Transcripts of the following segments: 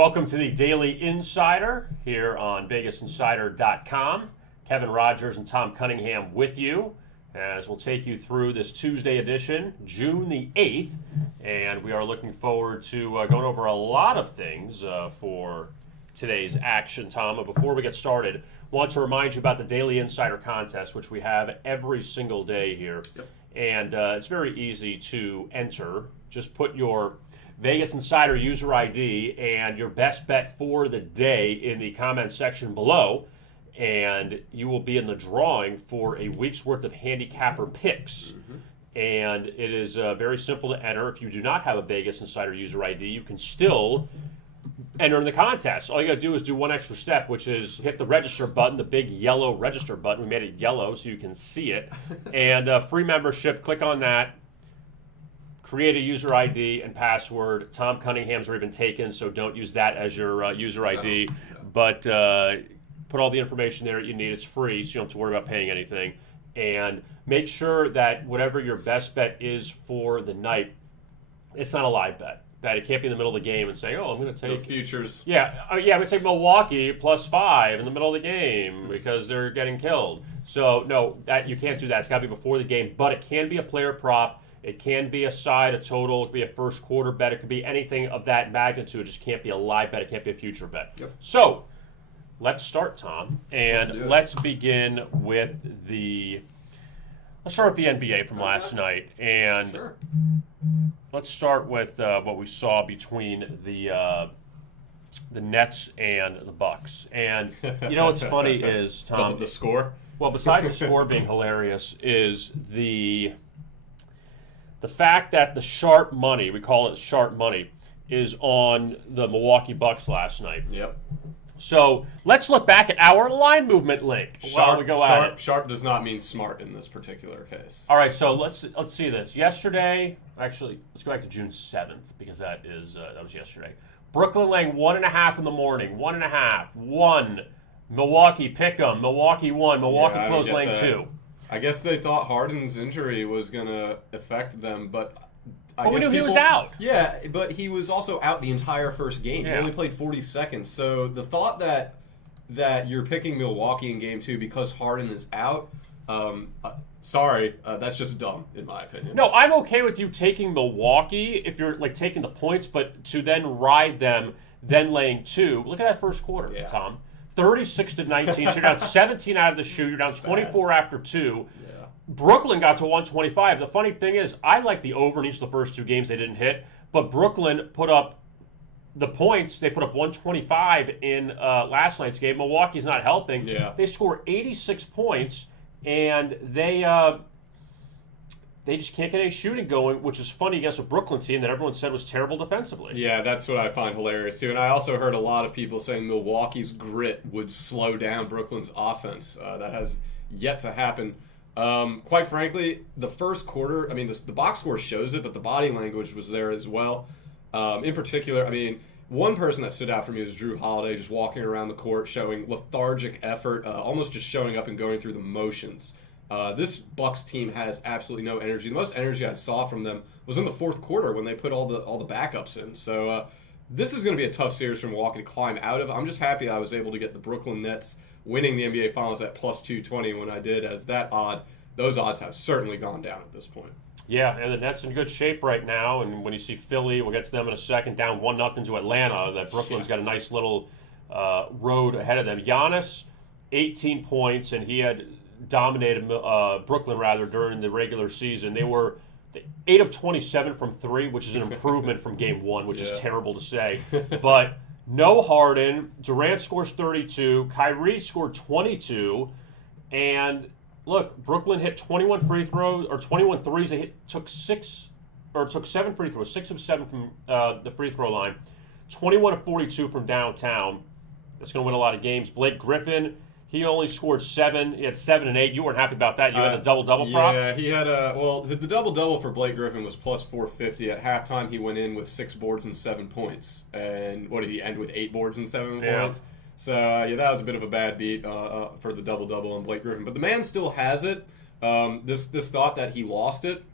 Welcome to the Daily Insider here on VegasInsider.com. Kevin Rogers and Tom Cunningham with you as we'll take you through this Tuesday edition, June the 8th. And we are looking forward to going over a lot of things for today's action, Tom. But before we get started, I want to remind you about the Daily Insider contest, which we have every single day here. Yep. And it's very easy to enter. Just put your Vegas Insider user ID and your best bet for the day in the comment section below, and you will be in the drawing for a week's worth of handicapper picks. And it is very simple to enter. If you do not have a Vegas Insider user ID, you can still enter in the contest. All you got to do is do one extra step, which is hit the register button, the big yellow register button. We made it yellow so you can see it. And free membership, click on that. Create a user ID and password. Tom Cunningham's already been taken, so don't use that as your user ID. No. But put all the information there you need. It's free, so you don't have to worry about paying anything. And make sure that whatever your best bet is for the night, it's not a live bet. That it can't be in the middle of the game and say, "Oh, I'm going to take no futures." Yeah, I'm going to take Milwaukee +5 in the middle of the game because they're getting killed. So no, that you can't do that. It's got to be before the game. But it can be a player prop. It can be a side, a total. It could be a first quarter bet. It could be anything of that magnitude. It just can't be a live bet. It can't be a future bet. Yep. So let's start, Tom, and let's begin with the. Let's start with the NBA from last night, and Sure. let's start with what we saw between the Nets and the Bucks. And you know what's funny is, Tom, The score. well, besides the score being hilarious, is the fact that the sharp money, we call it sharp money, is on the Milwaukee Bucks last night. Yep. So let's look back at our line movement link while we go at it. Sharp does not mean smart in this particular case. All right, so let's see this. Yesterday, actually, let's go back to June 7th because that was yesterday. Brooklyn laying 1.5 in the morning. 1.5. 1. Milwaukee pick 'em. Milwaukee 1. Milwaukee Yeah, I close get laying that. 2. I guess they thought Harden's injury was going to affect them, but We knew he was out. Yeah, but he was also out the entire first game. Yeah. He only played 40 seconds. So the thought that you're picking Milwaukee in Game 2 because Harden is out, sorry, that's just dumb, in my opinion. No, I'm okay with you taking Milwaukee if you're like taking the points, but to then ride them, then laying 2. Look at that first quarter, Yeah. Tom. 36-19. So you're down 17 out of the shoot. You're down 24 after 2. Yeah. Brooklyn got to 125. The funny thing is, I like the over in each of the first 2 games they didn't hit, but Brooklyn put up the points. They put up 125 in last night's game. Milwaukee's not helping. Yeah. They score 86 points, and they just can't get any shooting going, which is funny against a Brooklyn team that everyone said was terrible defensively. Yeah, that's what I find hilarious, too. And I also heard a lot of people saying Milwaukee's grit would slow down Brooklyn's offense. That has yet to happen. Quite frankly, the first quarter, I mean, the box score shows it, but the body language was there as well. In particular, I mean, one person that stood out for me was Drew Holiday, just walking around the court, showing lethargic effort, almost just showing up and going through the motions. This Bucks team has absolutely no energy. The most energy I saw from them was in the fourth quarter when they put all the backups in. So this is going to be a tough series for Milwaukee to climb out of. I'm just happy I was able to get the Brooklyn Nets winning the NBA Finals at +220 when I did, as those odds have certainly gone down at this point. Yeah, and the Nets in good shape right now. And when you see Philly, we'll get to them in a second, down 1-0 to Atlanta. That Brooklyn's got a nice little road ahead of them. Giannis, 18 points, and he had dominated Brooklyn during the regular season. They were 8 of 27 from 3, which is an improvement from Game 1, which is terrible to say. But no Harden. Durant scores 32. Kyrie scored 22. And look, Brooklyn hit 21 free throws, or 21 threes. They took 7 free throws, 6 of 7 from the free throw line. 21 of 42 from downtown. That's going to win a lot of games. Blake Griffin, he only scored 7. He had 7 and 8. You weren't happy about that. You had a double-double prop? Yeah, he had the double-double for Blake Griffin was +450. At halftime, he went in with 6 boards and 7 points. And what did he end with, 8 boards and 7 points? So, that was a bit of a bad beat for the double-double on Blake Griffin. But the man still has it. This thought that he lost it,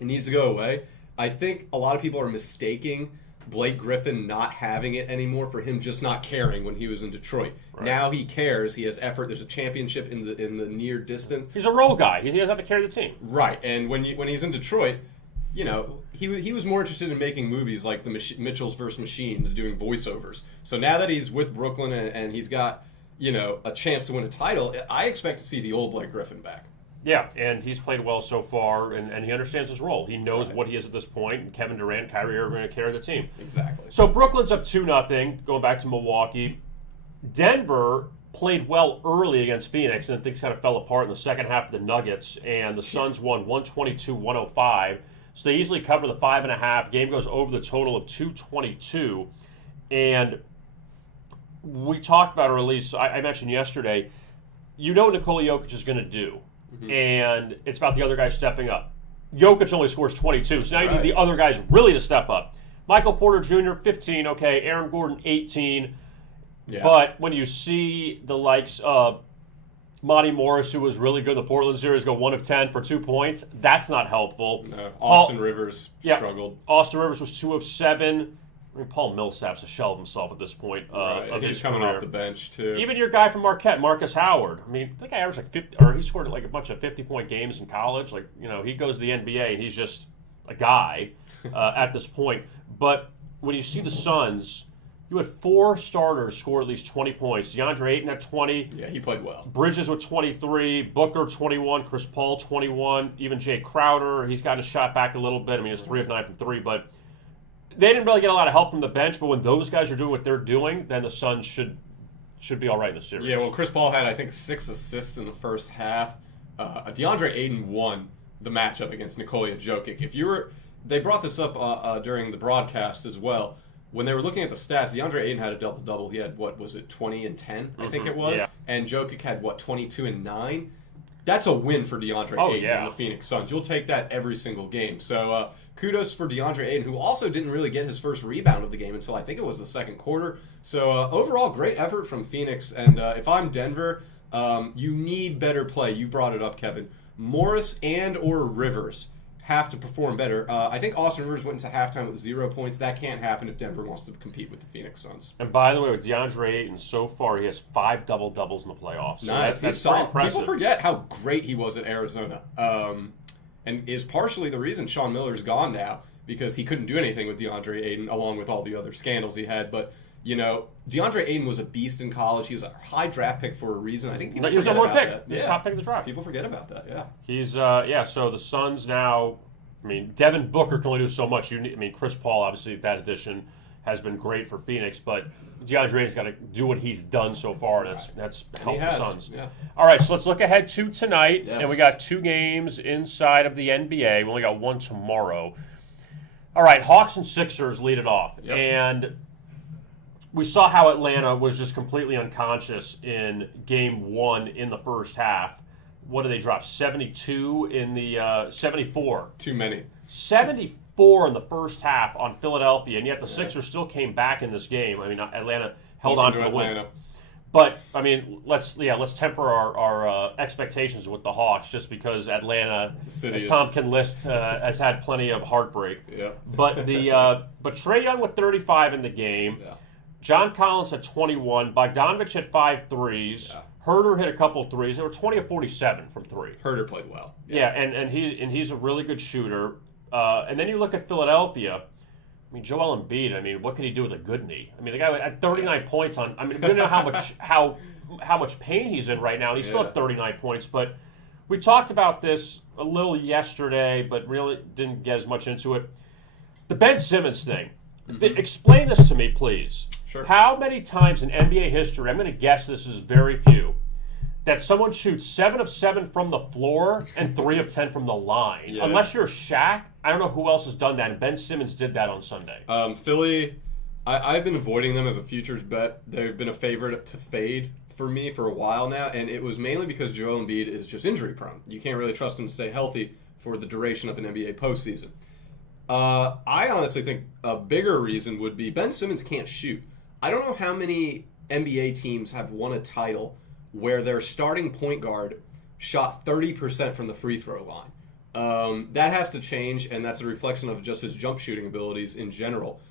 it needs to go away. I think a lot of people are mistaking Blake Griffin not having it anymore, for him just not caring when he was in Detroit. Right. Now he cares. He has effort. There's a championship in the near distant. He's a role guy. He doesn't have to carry the team. Right. And when he's in Detroit, he was more interested in making movies like the Mitchells vs. Machines, doing voiceovers. So now that he's with Brooklyn and he's got a chance to win a title, I expect to see the old Blake Griffin back. Yeah, and he's played well so far, and he understands his role. He knows what he is at this point, and Kevin Durant, Kyrie are going to carry the team. Exactly. So Brooklyn's up 2-0, going back to Milwaukee. Denver played well early against Phoenix, and then things kind of fell apart in the second half of the Nuggets, and the Suns won 122-105. So they easily cover the 5.5. Game goes over the total of 222. And we talked about, or at least I mentioned yesterday, Nikola Jokic is going to do. Mm-hmm. And it's about the other guys stepping up. Jokic only scores 22, so now you need the other guys really to step up. Michael Porter Jr., 15, okay. Aaron Gordon, 18. Yeah. But when you see the likes of Monty Morris, who was really good in the Portland series, go 1 of 10 for 2 points, that's not helpful. No. Austin Rivers struggled. Austin Rivers was 2 of 7. I mean, Paul Millsap's a shell of himself at this point. He's coming off the bench, too. Even your guy from Marquette, Marcus Howard. I mean, I think I averaged like 50, or he scored like a bunch of 50-point games in college. Like, he goes to the NBA, and he's just a guy at this point. But when you see the Suns, you had 4 starters score at least 20 points. DeAndre Ayton at 20. Yeah, he played well. Bridges with 23. Booker, 21. Chris Paul, 21. Even Jay Crowder, he's gotten a shot back a little bit. I mean, it's 3 of 9 from 3, but they didn't really get a lot of help from the bench, but when those guys are doing what they're doing, then the Suns should be all right in the series. Yeah, well, Chris Paul had, I think, 6 assists in the first half. DeAndre Ayton won the matchup against Nikola Jokic. They brought this up during the broadcast as well. When they were looking at the stats, DeAndre Ayton had a double-double. He had, 20 and 10, I think it was? Yeah. And Jokic had, 22 and 9? That's a win for DeAndre Ayton and the Phoenix Suns. You'll take that every single game. So, kudos for DeAndre Ayton, who also didn't really get his first rebound of the game until I think it was the second quarter. So overall, great effort from Phoenix. And if I'm Denver, you need better play. You brought it up, Kevin. Morris and or Rivers have to perform better. I think Austin Rivers went into halftime with 0 points. That can't happen if Denver wants to compete with the Phoenix Suns. And by the way, with DeAndre Ayton, so far he has 5 double-doubles in the playoffs. So nice. That's pretty impressive. People forget how great he was at Arizona. And is partially the reason Sean Miller's gone now, because he couldn't do anything with DeAndre Ayton, along with all the other scandals he had. But, DeAndre Ayton was a beast in college. He was a high draft pick for a reason. I think people forget about that. He was top pick of the draft. People forget about that, yeah. He's, so the Suns now, Devin Booker can only do so much. Chris Paul, obviously, that addition has been great for Phoenix, but DeAndre Ayton's got to do what he's done so far, and that's helped the Suns. Yeah. All right, so let's look ahead to tonight, and we got 2 games inside of the NBA. We only got 1 tomorrow. All right, Hawks and Sixers lead it off, and we saw how Atlanta was just completely unconscious in Game 1 in the first half. What did they drop? 72 in the 74. Too many. 74 in the first half on Philadelphia, and yet the Sixers still came back in this game. Atlanta held on for the win. But let's temper our expectations with the Hawks, just because Atlanta, as Tom can list, has had plenty of heartbreak. Yeah. But Trae Young with 35 in the game. Yeah. John Collins had 21. Bogdanovich had 5 threes. Yeah. Herter hit a couple threes. They were 20 of 47 from 3. Herter played well. Yeah, and he's a really good shooter. And then you look at Philadelphia. Joel Embiid. What can he do with a good knee? The guy had 39 points on. We don't know how much pain he's in right now. And he still had 39 points. But we talked about this a little yesterday, but really didn't get as much into it. The Ben Simmons thing. Mm-hmm. Explain this to me, please. Sure. How many times in NBA history, I'm going to guess this is very few, that someone shoots 7 of 7 from the floor and 3 of 10 from the line? Yeah. Unless you're Shaq, I don't know who else has done that, and Ben Simmons did that on Sunday. Philly, I've been avoiding them as a futures bet. They've been a favorite to fade for me for a while now, and it was mainly because Joel Embiid is just injury prone. You can't really trust him to stay healthy for the duration of an NBA postseason. I honestly think a bigger reason would be Ben Simmons can't shoot. I don't know how many NBA teams have won a title where their starting point guard shot 30% from the free throw line. That has to change, and that's a reflection of just his jump shooting abilities in general.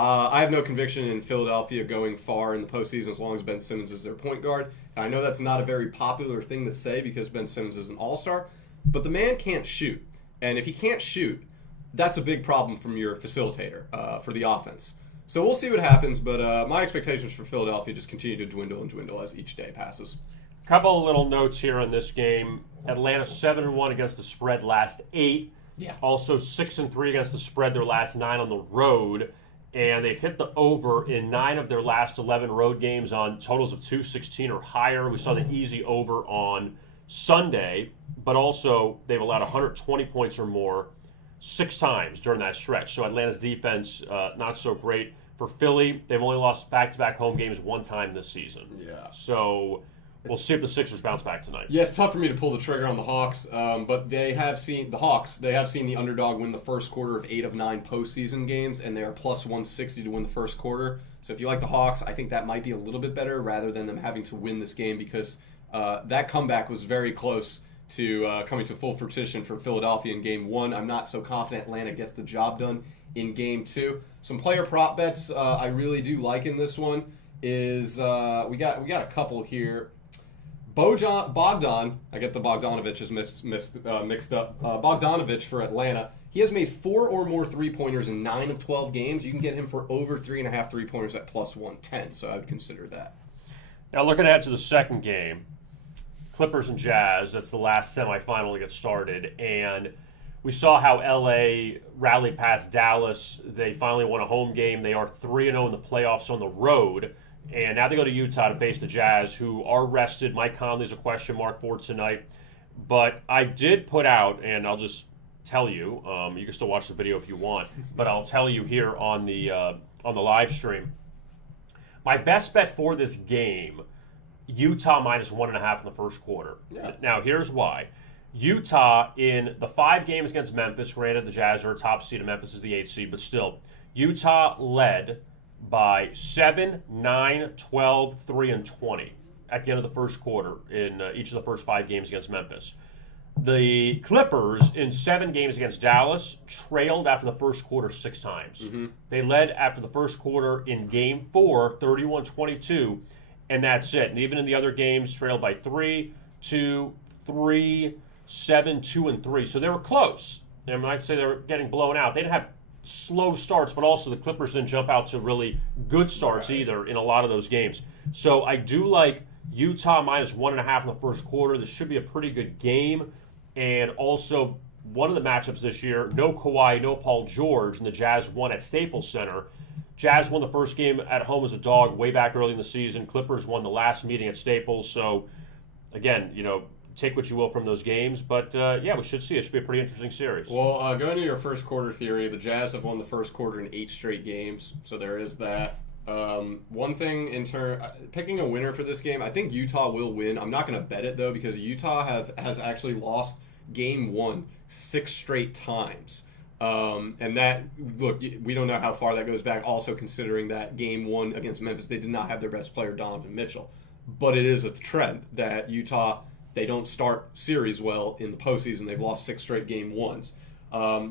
I have no conviction in Philadelphia going far in the postseason as long as Ben Simmons is their point guard. And I know that's not a very popular thing to say because Ben Simmons is an all-star, but the man can't shoot. And if he can't shoot, that's a big problem from your facilitator for the offense. So we'll see what happens, but my expectations for Philadelphia just continue to dwindle and dwindle as each day passes. Couple of little notes here on this game. Atlanta 7-1 against the spread last 8. Yeah. Also 6-3 against the spread their last 9 on the road. And they've hit the over in 9 of their last 11 road games on totals of 216 or higher. We saw the easy over on Sunday, but also they've allowed 120 points or more 6 times during that stretch. So Atlanta's defense, not so great. For Philly, they've only lost back-to-back home games 1 time this season. Yeah. So we'll see if the Sixers bounce back tonight. Yeah, it's tough for me to pull the trigger on the Hawks, but they have seen the underdog win the first quarter of 8 of 9 postseason games, and they are plus 160 to win the first quarter. So if you like the Hawks, I think that might be a little bit better rather than them having to win this game because that comeback was very close to coming to full fruition for Philadelphia in Game 1. I'm not so confident Atlanta gets the job done in Game 2. Some player prop bets I really do like in this one is we got a couple here. Bogdan, I get the Bogdanoviches mixed up. Bogdanovich for Atlanta. He has made 4 or more three-pointers in 9 of 12 games. You can get him for over 3.5 three-pointers at plus 110, so I would consider that. Now looking ahead to the second game, Clippers and Jazz, that's the last semifinal to get started, and we saw how LA rallied past Dallas. They finally won a home game. They are 3-0 in the playoffs on the road. And now they go to Utah to face the Jazz, who are rested. Mike Conley's a question mark for tonight. But I did put out, and I'll just tell you, you can still watch the video if you want, but I'll tell you here on the live stream. My best bet for this game, Utah minus 1.5 in the first quarter. Yeah. Now, here's why. Utah, in the 5 games against Memphis, granted the Jazz are a top seed and Memphis is the 8th seed, but still, Utah led by 7, 9, 12, 3, and 20 at the end of the first quarter in each of the first 5 games against Memphis. The Clippers, in 7 games against Dallas, trailed after the first quarter 6 times. Mm-hmm. They led after the first quarter in Game 4, 31-22, and that's it. And even in the other games, trailed by 3, 2, 3, 7, 2, and 3. So they were close. And I might say they were getting blown out. They didn't have slow starts, but also the Clippers didn't jump out to really good starts either in a lot of those games. So I do like Utah minus 1.5 in the first quarter. This should be a pretty good game. And also, one of the matchups this year, no Kawhi, no Paul George, and the Jazz won at Staples Center. Jazz won the first game at home as a dog way back early in the season. Clippers won the last meeting at Staples. So, again, take what you will from those games. But, yeah, we should see. It should be a pretty interesting series. Well, going to your first quarter theory, the Jazz have won the first quarter in 8 straight games. So there is that. One thing picking a winner for this game, I think Utah will win. I'm not going to bet it, though, because Utah has actually lost Game 1 6 straight times. And that, look, we don't know how far that goes back, also considering that Game 1 against Memphis, they did not have their best player, Donovan Mitchell. But it is a trend that Utah, they don't start series well in the postseason. They've lost 6 straight Game 1s.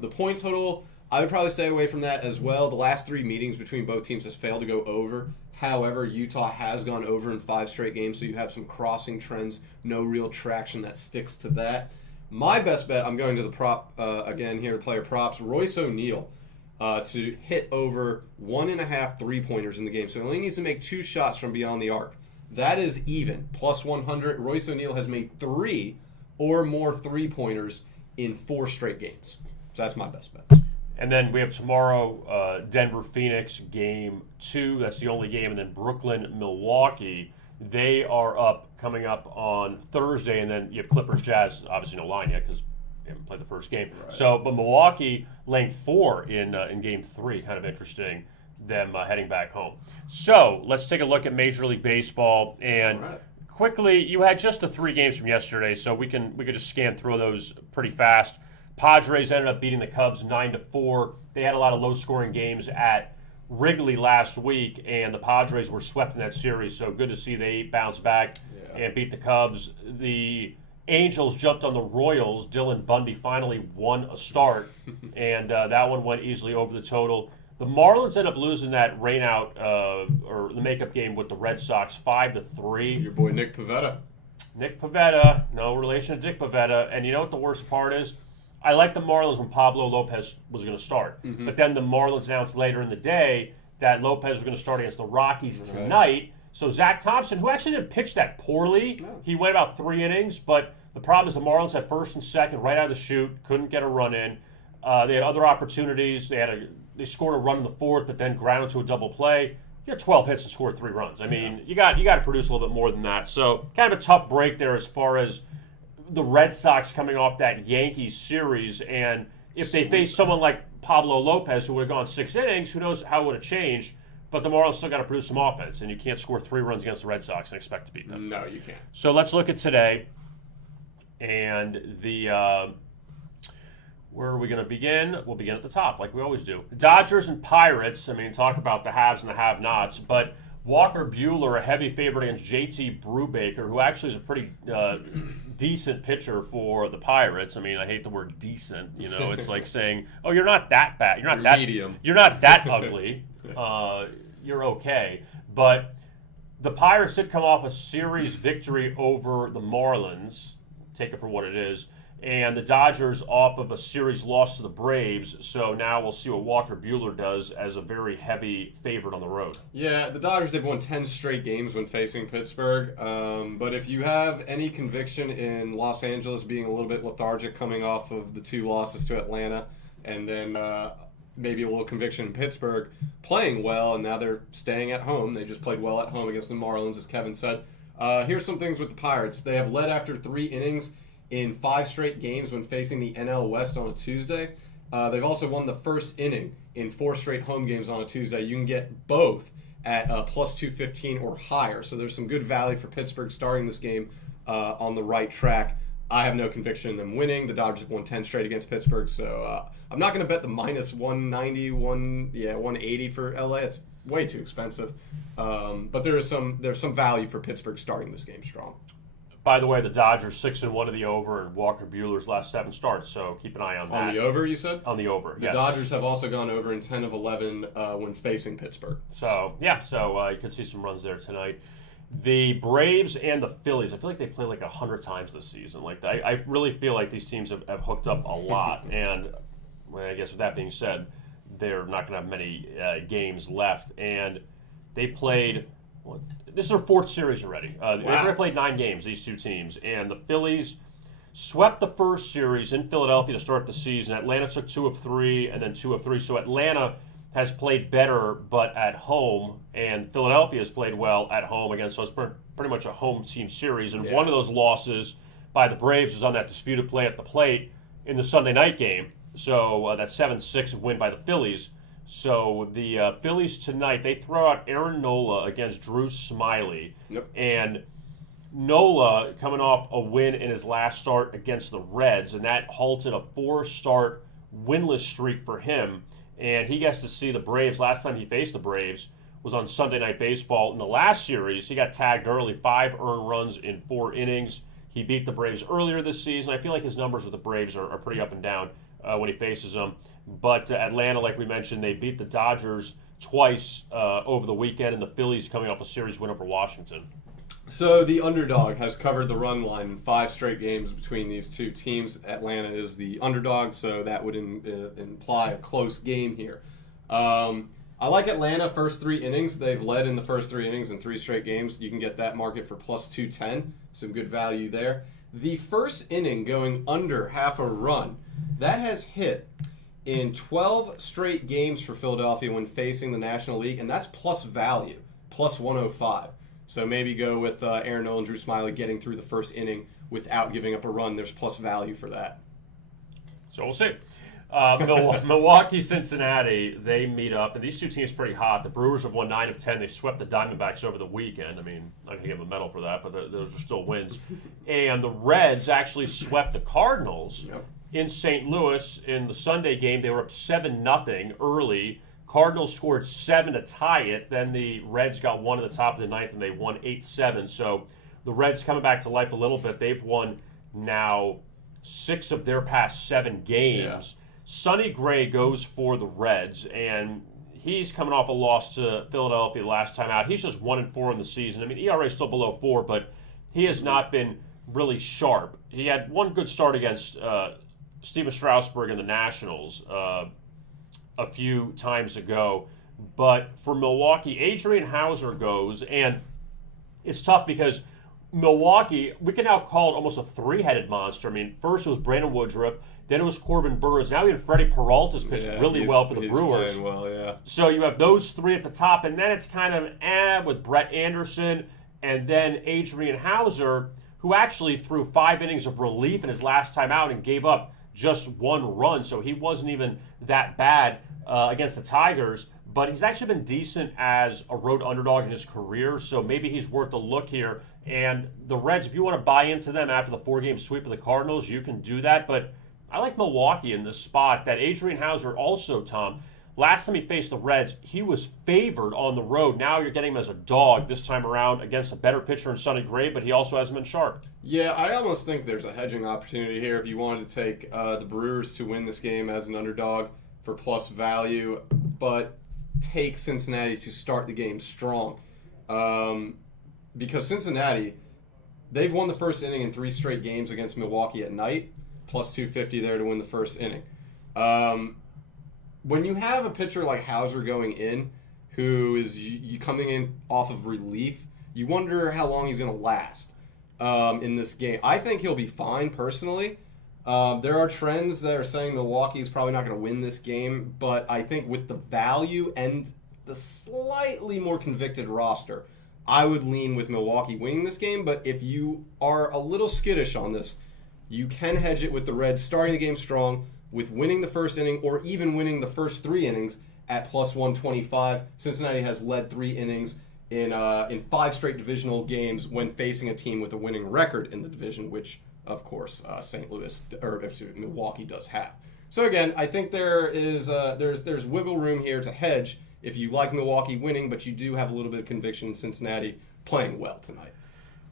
The point total, I would probably stay away from that as well. The last 3 meetings between both teams has failed to go over. However, Utah has gone over in 5 straight games, so you have some crossing trends, no real traction that sticks to that. My best bet, I'm going to the prop again here, player props, Royce O'Neal to hit over 1.5 3-pointers in the game. So he only needs to make 2 shots from beyond the arc. That is even, plus 100. Royce O'Neal has made 3 or more 3-pointers in 4 straight games. So that's my best bet. And then we have tomorrow Denver-Phoenix Game 2. That's the only game. And then Brooklyn-Milwaukee. They are coming up on Thursday. And then you have Clippers-Jazz. Obviously no line yet because they haven't played the first game. Right. So, but Milwaukee laying 4 in Game 3. Kind of interesting, them heading back home. So let's take a look at Major League Baseball. And quickly, you had just the 3 games from yesterday, so we could just scan through those pretty fast. Padres ended up beating the Cubs 9-4. They had a lot of low-scoring games at Wrigley last week, and the Padres were swept in that series. So good to see they bounce back and beat the Cubs. The Angels jumped on the Royals. Dylan Bundy finally won a start, and that one went easily over the total. The Marlins end up losing that rainout or the makeup game with the Red Sox 5-3. Your boy Nick Pivetta. Nick Pivetta, no relation to Dick Pivetta. And you know what the worst part is? I liked the Marlins when Pablo Lopez was going to start. Mm-hmm. But then the Marlins announced later in the day that Lopez was going to start against the Rockies tonight. So Zach Thompson, who actually didn't pitch that poorly, he went about 3 innings. But the problem is the Marlins had first and second right out of the chute, couldn't get a run in. They had other opportunities. They scored a run in the 4th, but then grounded to a double play. You had 12 hits and scored 3 runs. I mean, you got to produce a little bit more than that. So kind of a tough break there as far as the Red Sox coming off that Yankees series. And if they face someone like Pablo Lopez, who would have gone 6 innings, who knows how it would have changed. But the Marlins still got to produce some offense, and you can't score 3 runs against the Red Sox and expect to beat them. No, you can't. So let's look at today. And where are we going to begin? We'll begin at the top, like we always do. Dodgers and Pirates. I mean, talk about the haves and the have-nots. But Walker Buehler, a heavy favorite against JT Brubaker, who actually is a pretty decent pitcher for the Pirates. I mean, I hate the word decent. You know, it's like saying, "Oh, you're not that bad. You're that medium. You're not that ugly. You're okay." But the Pirates did come off a series victory over the Marlins. Take it for what it is. And the Dodgers off of a series loss to the Braves. So now we'll see what Walker Buehler does as a very heavy favorite on the road. Yeah, the Dodgers, they've won 10 straight games when facing Pittsburgh. But if you have any conviction in Los Angeles being a little bit lethargic coming off of the 2 losses to Atlanta, and then maybe a little conviction in Pittsburgh playing well, and now they're staying at home. They just played well at home against the Marlins, as Kevin said. Here's some things with the Pirates. They have led after 3 innings in 5 straight games when facing the NL West on a Tuesday. They've also won the first inning in 4 straight home games on a Tuesday. You can get both at plus 215 or higher. So there's some good value for Pittsburgh starting this game on the right track. I have no conviction in them winning. The Dodgers have won 10 straight against Pittsburgh, so I'm not going to bet the minus 190, 180 for LA. It's way too expensive. But there's some value for Pittsburgh starting this game strong. By the way, the Dodgers 6-1 to the over, and Walker Buehler's last 7 starts. So keep an eye on that. On the over, you said? On the over, yes. The Dodgers have also gone over in 10 of 11 when facing Pittsburgh. So you could see some runs there tonight. The Braves and the Phillies, I feel like they played like 100 times this season. Like I really feel like these teams have hooked up a lot. And I guess with that being said, they're not going to have many games left. And they played. This is their 4th series already. They've already played 9 games, these 2 teams. And the Phillies swept the first series in Philadelphia to start the season. Atlanta took 2 of 3 and then 2 of 3. So Atlanta has played better, but at home. And Philadelphia has played well at home again. So it's pretty much a home team series. And one of those losses by the Braves is on that disputed play at the plate in the Sunday night game. So that 7-6 win by the Phillies. So the Phillies tonight, they throw out Aaron Nola against Drew Smyly. Yep. And Nola coming off a win in his last start against the Reds, and that halted a 4-start winless streak for him. And he gets to see the Braves. Last time he faced the Braves was on Sunday Night Baseball. In the last series, he got tagged early, 5 earned runs in 4 innings. He beat the Braves earlier this season. I feel like his numbers with the Braves are pretty up and down when he faces them. But Atlanta, like we mentioned, they beat the Dodgers twice over the weekend, and the Phillies coming off a series win over Washington. So the underdog has covered the run line in 5 straight games between these 2 teams. Atlanta is the underdog, so that would imply a close game here. I like Atlanta first 3 innings. They've led in the first 3 innings in 3 straight games. You can get that market for plus 210. Some good value there. The first inning going under half a run, that has hit in 12 straight games for Philadelphia when facing the National League, and that's plus value, plus 105. So maybe go with Aaron Nola and Drew Smyly getting through the first inning without giving up a run. There's plus value for that. So we'll see. Milwaukee, Cincinnati, they meet up, and these 2 teams are pretty hot. The Brewers have won 9 of 10. They swept the Diamondbacks over the weekend. I mean, I'm going to give them a medal for that, but those are still wins. And the Reds actually swept the Cardinals in St. Louis in the Sunday game. They were up 7-0 early. Cardinals scored 7 to tie it. Then the Reds got 1 at the top of the 9th, and they won 8-7. So the Reds coming back to life a little bit. They've won now 6 of their past 7 games. Yeah. Sonny Gray goes for the Reds, and he's coming off a loss to Philadelphia last time out. He's just 1-4 in the season. I mean, ERA is still below 4, but he has not been really sharp. He had one good start against Steven Strasburg and the Nationals a few times ago. But for Milwaukee, Adrian Hauser goes, and it's tough because Milwaukee, we can now call it almost a three-headed monster. I mean, first it was Brandon Woodruff, then it was Corbin Burns. Now even Freddie Peralta's pitched really well for the Brewers. Playing well, yeah. So you have those three at the top, and then it's kind of with Brett Anderson, and then Adrian Hauser, who actually threw 5 innings of relief in his last time out and gave up just 1 run, so he wasn't even that bad against the Tigers. But he's actually been decent as a road underdog in his career, so maybe he's worth a look here. And the Reds, if you want to buy into them after the 4-game sweep of the Cardinals, you can do that. But I like Milwaukee in this spot. That Adrian Hauser also, Tom, last time he faced the Reds, he was favored on the road. Now you're getting him as a dog this time around against a better pitcher in Sonny Gray, but he also hasn't been sharp. Yeah, I almost think there's a hedging opportunity here if you wanted to take the Brewers to win this game as an underdog for plus value, but take Cincinnati to start the game strong. Because Cincinnati, they've won the first inning in 3 straight games against Milwaukee at night, plus 250 there to win the first inning. When you have a pitcher like Hauser going in, who is coming in off of relief, you wonder how long he's going to last in this game. I think he'll be fine, personally. There are trends that are saying Milwaukee's probably not going to win this game, but I think with the value and the slightly more convicted roster, I would lean with Milwaukee winning this game. But if you are a little skittish on this, you can hedge it with the Reds starting the game strong, with winning the first inning or even winning the first 3 innings at plus 125. Cincinnati has led 3 innings in 5 straight divisional games when facing a team with a winning record in the division, which of course Milwaukee does have. So again, I think there's wiggle room here to hedge if you like Milwaukee winning, but you do have a little bit of conviction in Cincinnati playing well tonight.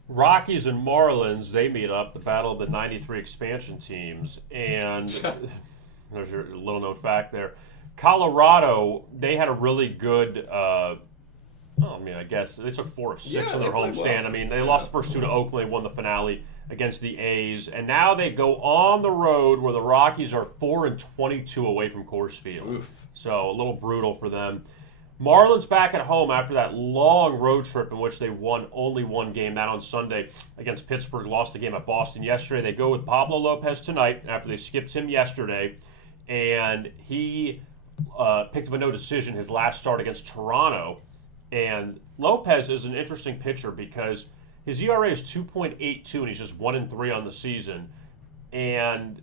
Rockies and Marlins, they meet up, the battle of the 93 expansion teams, and there's your little known fact there. Colorado, they had a really good, I guess they took 4 of 6 on their homestand. Well. I mean, they lost the first 2 to Oakland, won the finale against the A's, and now they go on the road where the Rockies are 4-22 away from Coors Field. Oof. So a little brutal for them. Marlins back at home after that long road trip in which they won only 1 game, that on Sunday against Pittsburgh, lost the game at Boston yesterday. They go with Pablo Lopez tonight after they skipped him yesterday, and he picked up a no decision his last start against Toronto. And Lopez is an interesting pitcher because his ERA is 2.82 and he's just 1-3 on the season. And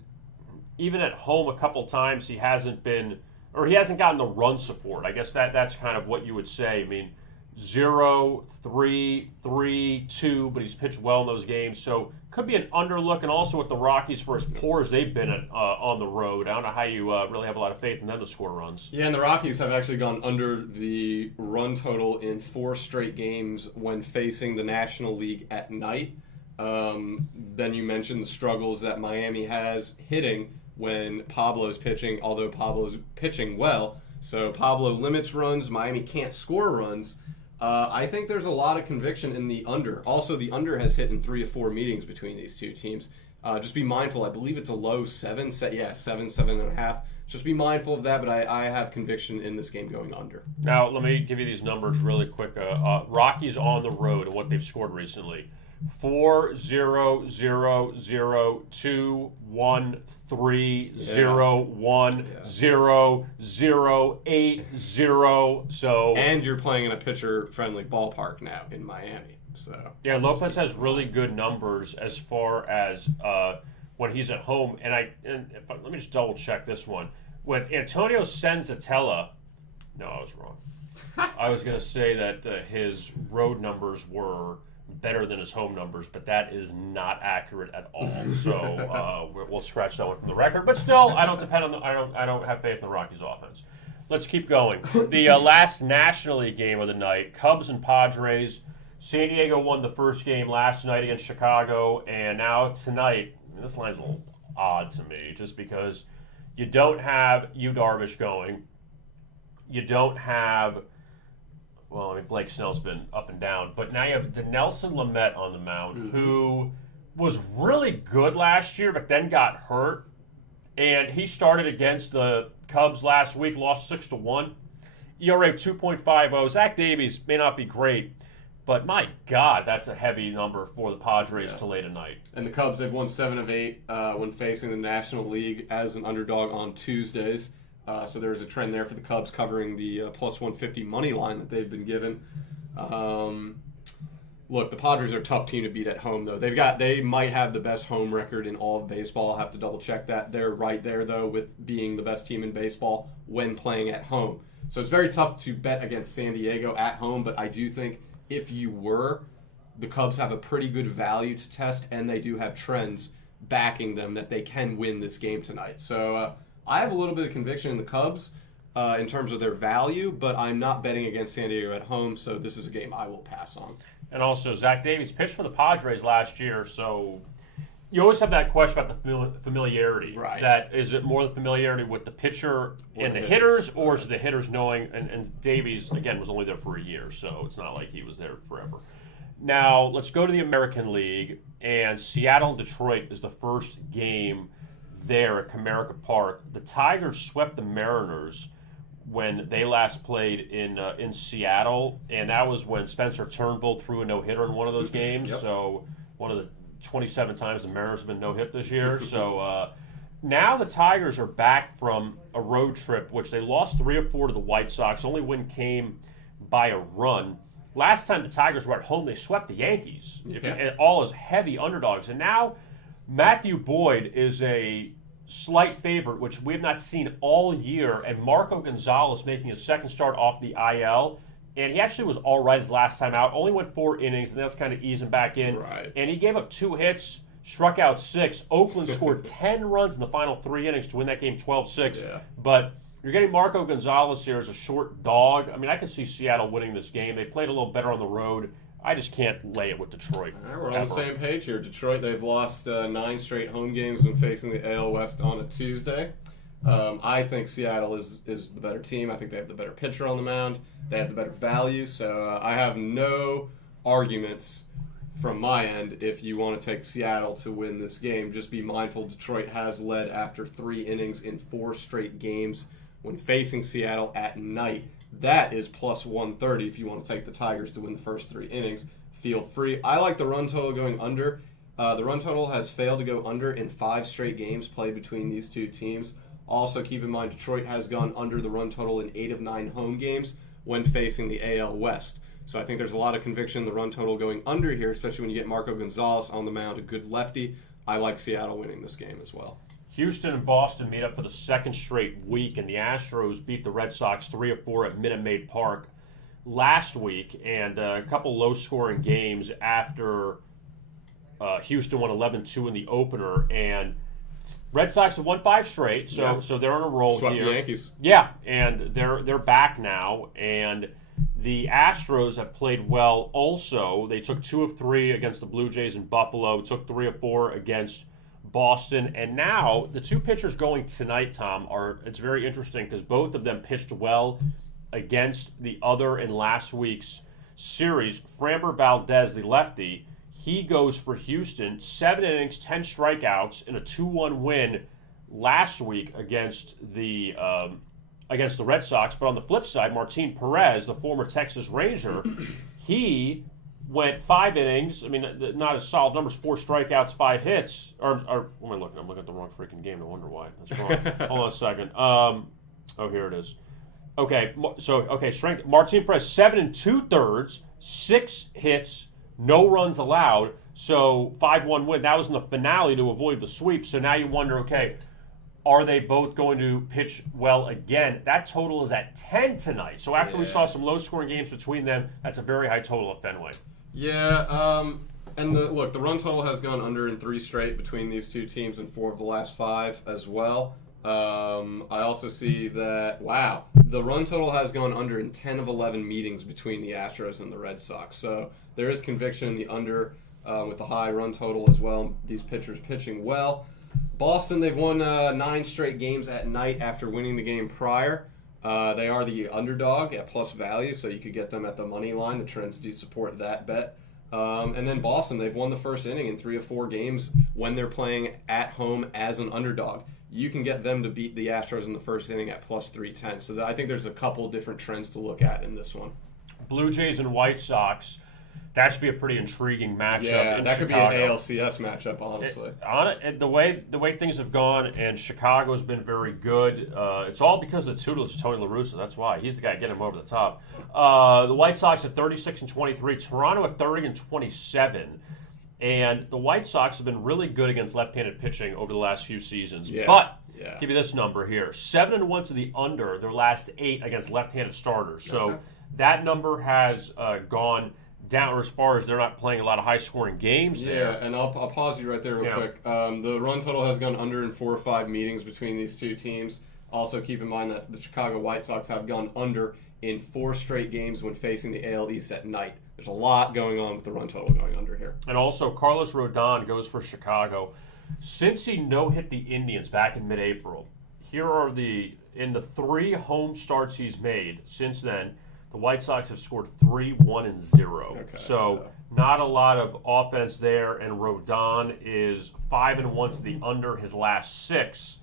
even at home a couple times he hasn't gotten the run support. I guess that's kind of what you would say. I mean, 0, 3, 3, 2, but he's pitched well in those games. So could be an underlook, and also with the Rockies for as poor as they've been on the road. I don't know how you really have a lot of faith in them to score runs. Yeah, and the Rockies have actually gone under the run total in 4 straight games when facing the National League at night. Then you mentioned the struggles that Miami has hitting when Pablo's pitching, although Pablo's pitching well. So Pablo limits runs, Miami can't score runs. I think there's a lot of conviction in the under. Also, the under has hit in 3 or 4 meetings between these 2 teams. Just be mindful. I believe it's a low 7, 7.5. Just be mindful of that, but I have conviction in this game going under. Now, let me give you these numbers really quick. Rockies on the road and what they've scored recently. 4, 0, 0, 0, 2, 1, 3, 0, 1, 0, 0, 8, 0. So, and you're playing in a pitcher-friendly ballpark now in Miami. So yeah, Lopez has really good numbers as far as when he's at home. Let me just double-check this one. With Antonio Senzatella, no, I was wrong. I was going to say that his road numbers were better than his home numbers, but that is not accurate at all. So we'll scratch that one from the record. But still, I don't depend on I don't have faith in the Rockies' offense. Let's keep going. The last National League game of the night: Cubs and Padres. San Diego won the first game last night against Chicago, and now tonight, this line's a little odd to me, just because you don't have Yu Darvish going. you don't have, well, I mean, Blake Snell's been up and down, but now you have Dinelson Lamet on the mound, who was really good last year, but then got hurt. And he started against the Cubs last week, lost 6-1. ERA of 2.50. Zach Davies may not be great, but my God, that's a heavy number for the Padres to lay tonight. And the Cubs, they've won 7 of 8 when facing the National League as an underdog on Tuesdays. So there's a trend there for the Cubs covering the plus 150 money line that they've been given. Look, the Padres are a tough team to beat at home, though. They might have the best home record in all of baseball. I'll have to double check that. They're right there, though, with being the best team in baseball when playing at home. So it's very tough to bet against San Diego at home, but I do think if you were, the Cubs have a pretty good value to test, and they do have trends backing them that they can win this game tonight. So I have a little bit of conviction in the Cubs in terms of their value, but I'm not betting against San Diego at home, so this is a game I will pass on. And also, Zach Davies pitched for the Padres last year, so you always have that question about the familiarity. Right. That is it more the familiarity with the pitcher and the hitters, or is it the hitters knowing? And Davies, again, was only there for a year, so it's not like he was there forever. Now, let's go to the American League, and Seattle-Detroit is the first game there at Comerica Park. The Tigers swept the Mariners when they last played in Seattle, and that was when Spencer Turnbull threw a no-hitter in one of those games. Yep. So one of the 27 times the Mariners have been no-hit this year. So now the Tigers are back from a road trip, which they lost 3 of 4 to the White Sox. Only win came by a run. Last time the Tigers were at home, they swept the Yankees, all as heavy underdogs. And now Matthew Boyd is a slight favorite, which we have not seen all year, and Marco Gonzalez making his second start off the IL. And he actually was all right his last time out. Only went 4 innings, and that's kind of easing back in. Right. And he gave up 2 hits, struck out 6. Oakland scored 10 runs in the final 3 innings to win that game 12-6. Yeah. But you're getting Marco Gonzalez here as a short dog. I mean, I can see Seattle winning this game. They played a little better on the road. I just can't lay it with Detroit. All right, we're on the same page here. Detroit, they've lost 9 straight home games when facing the AL West on a Tuesday. I think Seattle is the better team. I think they have the better pitcher on the mound. They have the better value. So I have no arguments from my end if you want to take Seattle to win this game. Just be mindful Detroit has led after 3 innings in 4 straight games when facing Seattle at night. That is plus 130 if you want to take the Tigers to win the first 3 innings. Feel free. I like the run total going under. The run total has failed to go under in 5 straight games played between these two teams. Also, keep in mind, Detroit has gone under the run total in 8 of 9 home games when facing the AL West. So I think there's a lot of conviction in the run total going under here, especially when you get Marco Gonzalez on the mound, a good lefty. I like Seattle winning this game as well. Houston and Boston meet up for the 2nd straight week, and the Astros beat the Red Sox 3 of 4 at Minute Maid Park last week, and a couple low-scoring games after Houston won 11-2 in the opener, and Red Sox have won 5 straight, so they're on a roll Swept here. the Yankees. Yeah, and they're back now, and the Astros have played well also. They took 2 of 3 against the Blue Jays in Buffalo, took 3 of 4 against Boston, and now the 2 pitchers going tonight, Tom, it's very interesting because both of them pitched well against the other in last week's series. Framber Valdez, the lefty, he goes for Houston, 7 innings, 10 strikeouts in a 2-1 win last week against the Red Sox. But on the flip side, Martin Perez, the former Texas Ranger, he went 5 innings. I mean, not as solid numbers, 4 strikeouts, 5 hits. Or what am I looking? I'm looking at the wrong freaking game. No wonder why. That's wrong. Hold on a second. Here it is. Strength. Martin Perez, 7 2/3, 6 hits, no runs allowed. So 5-1 win. That was in the finale to avoid the sweep. So now you wonder, okay, are they both going to pitch well again? That total is at 10 tonight. So after we saw some low-scoring games between them, that's a very high total at Fenway. Yeah, and the run total has gone under in 3 straight between these two teams and 4 of the last 5 as well. I also see that, the run total has gone under in 10 of 11 meetings between the Astros and the Red Sox. So there is conviction in the under with the high run total as well. These pitchers pitching well. Boston, they've won 9 straight games at night after winning the game prior. They are the underdog at plus value, so you could get them at the money line. The trends do support that bet. And then Boston, they've won the first inning in 3 of 4 games when they're playing at home as an underdog. You can get them to beat the Astros in the first inning at plus 310. So I think there's a couple different trends to look at in this one. Blue Jays and White Sox. That should be a pretty intriguing matchup. Yeah, that could be an Chicago. ALCS matchup, honestly. The way things have gone, and Chicago's been very good. It's all because of the tutelage of Tony La Russa. That's why he's the guy getting him over the top. The White Sox at 36-23, Toronto at 30-27, and the White Sox have been really good against left-handed pitching over the last few seasons. Yeah. But give you this number here: 7-1 to the under their last 8 against left-handed starters. So that number has gone down as far as they're not playing a lot of high-scoring games there. Yeah, and I'll pause you right there real quick. The run total has gone under in 4 or 5 meetings between these two teams. Also, keep in mind that the Chicago White Sox have gone under in 4 straight games when facing the AL East at night. There's a lot going on with the run total going under here. And also, Carlos Rodon goes for Chicago. Since he no-hit the Indians back in mid-April, here are in the 3 home starts he's made since then, the White Sox have scored 3-1-0. So not a lot of offense there, and Rodon is 5-1 to the under his last 6.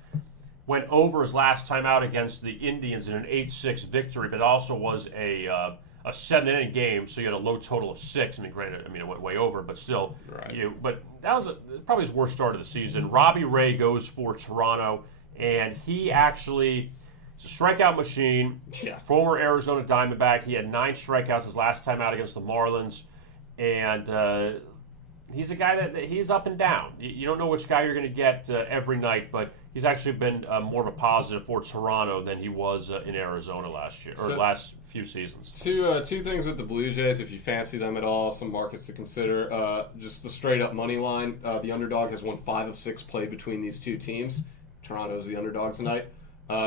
Went over his last time out against the Indians in an 8-6 victory, but also was a 7-inning game, so you had a low total of 6. I mean, granted, it went way over, but still. Right. But that was probably his worst start of the season. Robbie Ray goes for Toronto, and he actually... It's a strikeout machine. Yeah. Former Arizona Diamondback. He had 9 strikeouts his last time out against the Marlins. And he's a guy that he's up and down. You don't know which guy you're going to get every night, but he's actually been more of a positive for Toronto than he was in Arizona last year, or last few seasons. Two things with the Blue Jays, if you fancy them at all, some markets to consider. Just the straight-up money line. The underdog has won 5 of 6 played between these two teams. Toronto is the underdog tonight.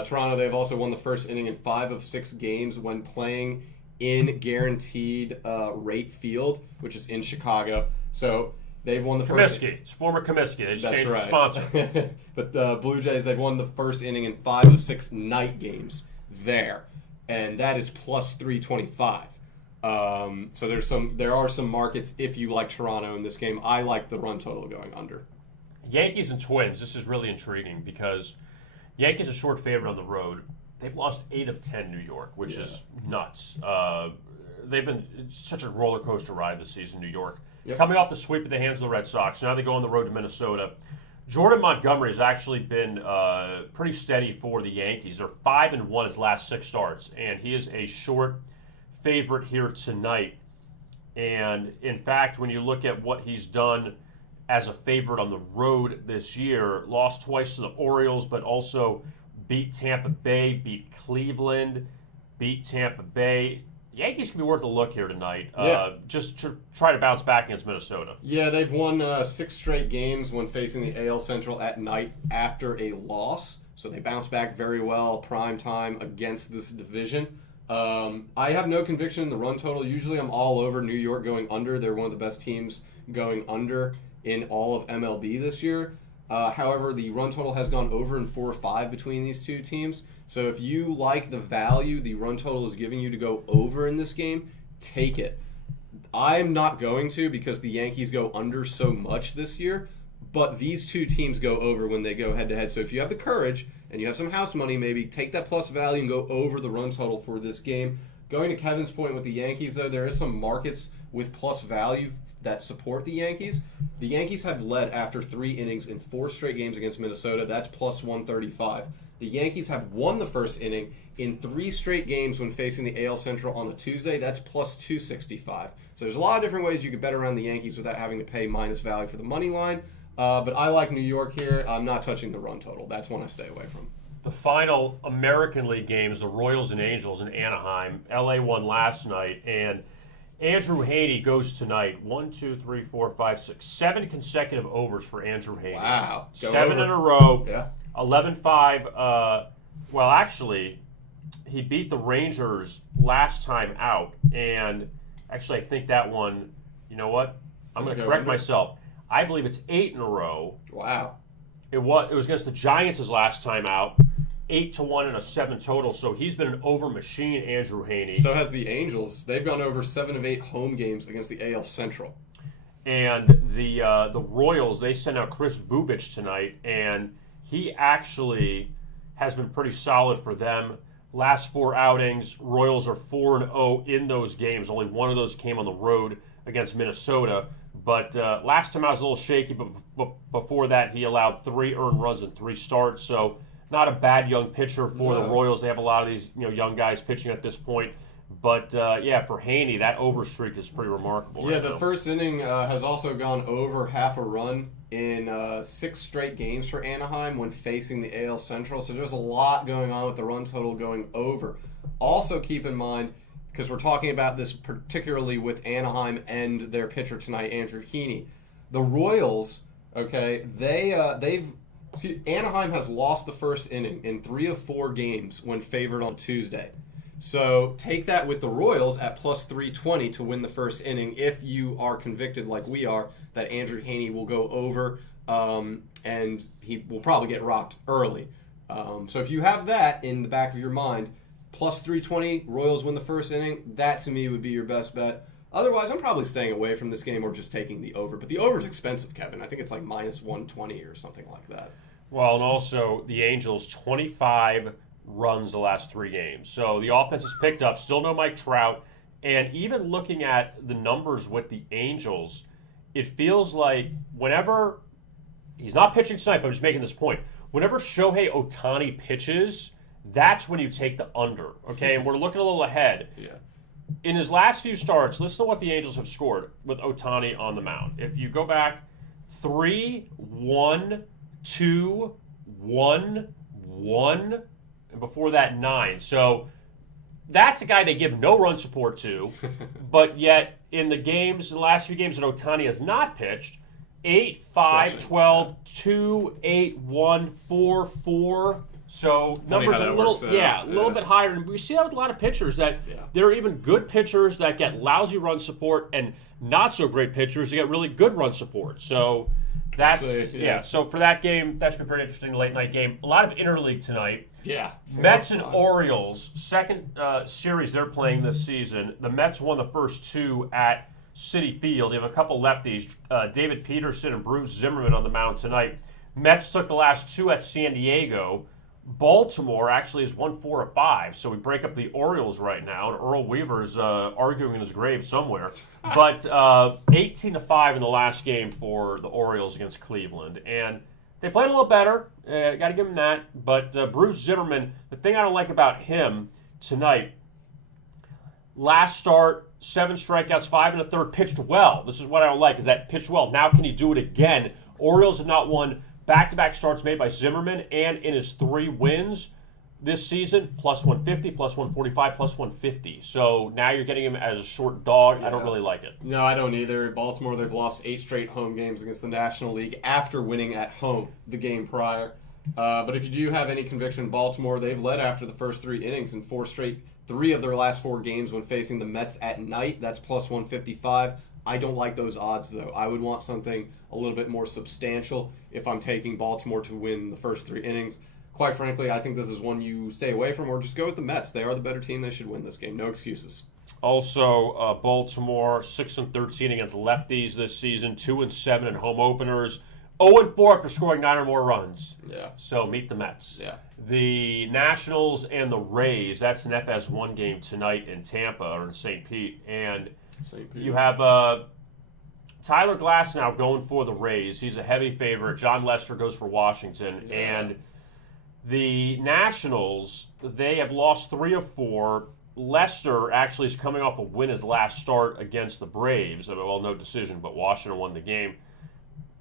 Toronto, they've also won the first inning in 5 of 6 games when playing in guaranteed rate field, which is in Chicago. So they've won the first... Comiskey. It's former Comiskey. They just That's changed right. the sponsor. But the Blue Jays, they've won the first inning in 5 of 6 night games there. And that is plus 325. So there are some markets if you like Toronto in this game. I like the run total going under. Yankees and Twins. This is really intriguing because... Yankees are short favorite on the road. They've lost 8 of 10 New York, which is nuts. They've been such a roller coaster ride this season, New York. Yep. Coming off the sweep at the hands of the Red Sox, now they go on the road to Minnesota. Jordan Montgomery has actually been pretty steady for the Yankees. They're 5-1 his last 6 starts, and he is a short favorite here tonight. And in fact, when you look at what he's done as a favorite on the road this year, lost twice to the Orioles, but also beat Tampa Bay, beat Cleveland, beat Tampa Bay. Yankees can be worth a look here tonight. Just to try to bounce back against Minnesota. Yeah, they've won 6 straight games when facing the AL Central at night after a loss. So they bounce back very well, prime time against this division. I have no conviction in the run total. Usually I'm all over New York going under. They're one of the best teams going under in all of MLB this year. However, the run total has gone over in 4 or 5 between these two teams. So if you like the value the run total is giving you to go over in this game, take it. I'm not going to because the Yankees go under so much this year, but these two teams go over when they go head-to-head. So if you have the courage and you have some house money, maybe take that plus value and go over the run total for this game. Going to Kevin's point with the Yankees, though, there is some markets with plus value that support the Yankees. The Yankees have led after 3 innings in 4 straight games against Minnesota. That's plus 135. The Yankees have won the first inning in 3 straight games when facing the AL Central on a Tuesday. That's plus 265. So there's a lot of different ways you could bet around the Yankees without having to pay minus value for the money line. But I like New York here. I'm not touching the run total. That's one I stay away from. The final American League games, the Royals and Angels in Anaheim. LA won last night, and Andrew Haney goes tonight. 1, 2, 3, 4, 5, 6. 7 consecutive overs for Andrew Haney. Wow. 7 in a row. Yeah. 11-5. Well, actually, he beat the Rangers last time out. And actually, I think that one, you know what? I'm going to correct myself. I believe it's 8 in a row. Wow. It was against the Giants his last time out. 8-1 and a 7 total. So he's been an over machine, Andrew Haney. So has the Angels. They've gone over 7 of 8 home games against the AL Central. And the Royals, they sent out Chris Bubich tonight, and he actually has been pretty solid for them. Last 4 outings, Royals are 4-0 in those games. Only one of those came on the road against Minnesota. But last time I was a little shaky, but before that he allowed 3 earned runs in 3 starts. So not a bad young pitcher for the Royals. They have a lot of these young guys pitching at this point. But, for Haney, that over streak is pretty remarkable. Yeah, the first inning has also gone over half a run in 6 straight games for Anaheim when facing the AL Central. So there's a lot going on with the run total going over. Also keep in mind, because we're talking about this particularly with Anaheim and their pitcher tonight, Andrew Heaney. The Royals, okay, Anaheim has lost the first inning in 3 of 4 games when favored on Tuesday. So take that with the Royals at plus 320 to win the first inning if you are convicted like we are that Andrew Haney will go over and he will probably get rocked early. So if you have that in the back of your mind, plus 320, Royals win the first inning, that to me would be your best bet. Otherwise, I'm probably staying away from this game or just taking the over. But the over is expensive, Kevin. I think it's like minus 120 or something like that. Well, and also the Angels, 25 runs the last 3 games. So the offense has picked up. Still no Mike Trout. And even looking at the numbers with the Angels, it feels like whenever he's not pitching tonight, but I'm just making this point. Whenever Shohei Ohtani pitches, that's when you take the under. Okay, and we're looking a little ahead. Yeah. In his last few starts, listen to what the Angels have scored with Ohtani on the mound. If you go back 3, 1, 2, 1, 1, and before that 9. So that's a guy they give no run support to, but yet in the last few games that Ohtani has not pitched, 8, 5, 12, 2, 8, 1, 4, 4. So numbers are a little bit higher. And we see that with a lot of pitchers that there are even good pitchers that get lousy run support and not so great pitchers that get really good run support. So that's So for that game, that should be pretty interesting. Late night game. A lot of interleague tonight. Yeah. Mets and Orioles, second series they're playing this season. The Mets won the first 2 at Citi Field. They have a couple lefties, David Peterson and Bruce Zimmerman on the mound tonight. Mets took the last 2 at San Diego. Baltimore actually has won 4 of 5, so we break up the Orioles right now, and Earl Weaver's arguing in his grave somewhere. But 18-5 in the last game for the Orioles against Cleveland, and they played a little better. Got to give them that. But Bruce Zimmerman, the thing I don't like about him tonight, last start, 7 strikeouts, 5 1/3, pitched well. This is what I don't like, is that pitched well. Now can he do it again? Orioles have not won back-to-back starts made by Zimmerman, and in his 3 wins this season, plus 150, plus 145, plus 150. So now you're getting him as a short dog. Yeah. I don't really like it. No, I don't either. Baltimore, they've lost 8 straight home games against the National League after winning at home the game prior. But if you do have any conviction, Baltimore, they've led after the first 3 innings in 4 straight. 3 of their last 4 games when facing the Mets at night. That's plus 155. I don't like those odds, though. I would want something a little bit more substantial if I'm taking Baltimore to win the first 3 innings. Quite frankly, I think this is one you stay away from or just go with the Mets. They are the better team. They should win this game. No excuses. Also, Baltimore, 6-13 against lefties this season, 2-7 in home openers, 0-4 after scoring 9 or more runs. Yeah. So meet the Mets. Yeah. The Nationals and the Rays, that's an FS1 game tonight in Tampa or in St. Pete. And you have Tyler Glasnow going for the Rays. He's a heavy favorite. John Lester goes for Washington. Yeah. And the Nationals, they have lost 3 of 4. Lester actually is coming off a win his last start against the Braves. Well, no decision, but Washington won the game.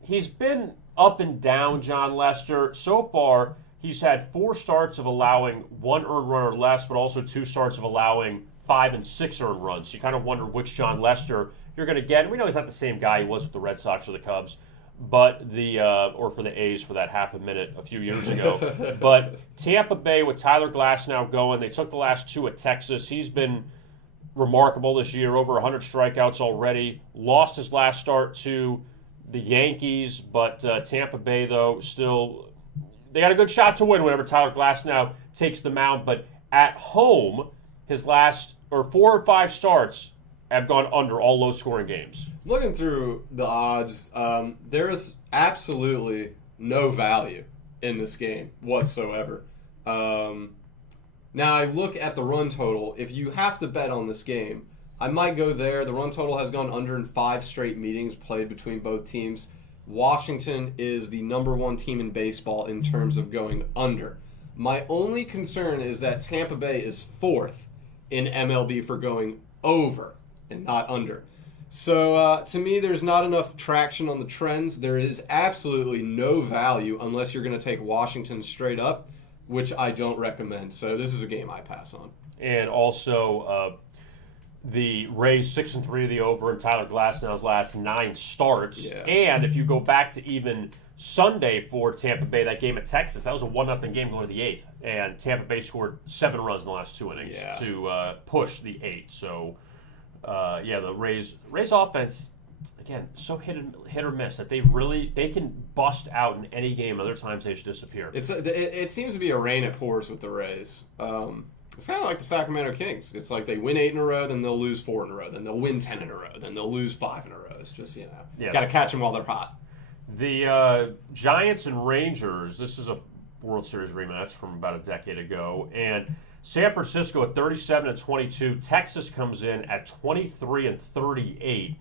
He's been up and down, John Lester. So far, he's had 4 starts of allowing 1 earned run or less, but also 2 starts of allowing 5 and 6 earned runs. So you kind of wonder which John Lester you're going to get. And we know he's not the same guy he was with the Red Sox or the Cubs, but or for the A's for that half a minute a few years ago. But Tampa Bay with Tyler Glasnow going, they took the last 2 at Texas. He's been remarkable this year, over 100 strikeouts already. Lost his last start to the Yankees, but Tampa Bay, though, still they got a good shot to win whenever Tyler Glasnow takes the mound. But at home, his last 4 or 5 starts have gone under all low-scoring games. Looking through the odds, there is absolutely no value in this game whatsoever. Now, I look at the run total. If you have to bet on this game, I might go there. The run total has gone under in 5 straight meetings played between both teams. Washington is the number 1 team in baseball in terms of going under. My only concern is that Tampa Bay is 4th in MLB for going over and not under. So, to me, there's not enough traction on the trends. There is absolutely no value unless you're going to take Washington straight up, which I don't recommend. So, this is a game I pass on. And also, the Rays 6-3 to the over in Tyler Glasnow's last 9 starts. Yeah. And if you go back to even Sunday for Tampa Bay, that game at Texas, that was a 1-0 game going to the 8th. And Tampa Bay scored 7 runs in the last 2 innings to push the 8. So, the Rays offense, again, so hit or miss that they can bust out in any game. Other times they just disappear. It seems to be a rain it pours with the Rays. It's kind of like the Sacramento Kings. It's like they win 8 in a row, then they'll lose 4 in a row, then they'll win 10 in a row, then they'll lose 5 in a row. It's just, got to catch them while they're hot. The Giants and Rangers, this is a World Series rematch from about a decade ago, and San Francisco at 37-22. Texas comes in at 23-38.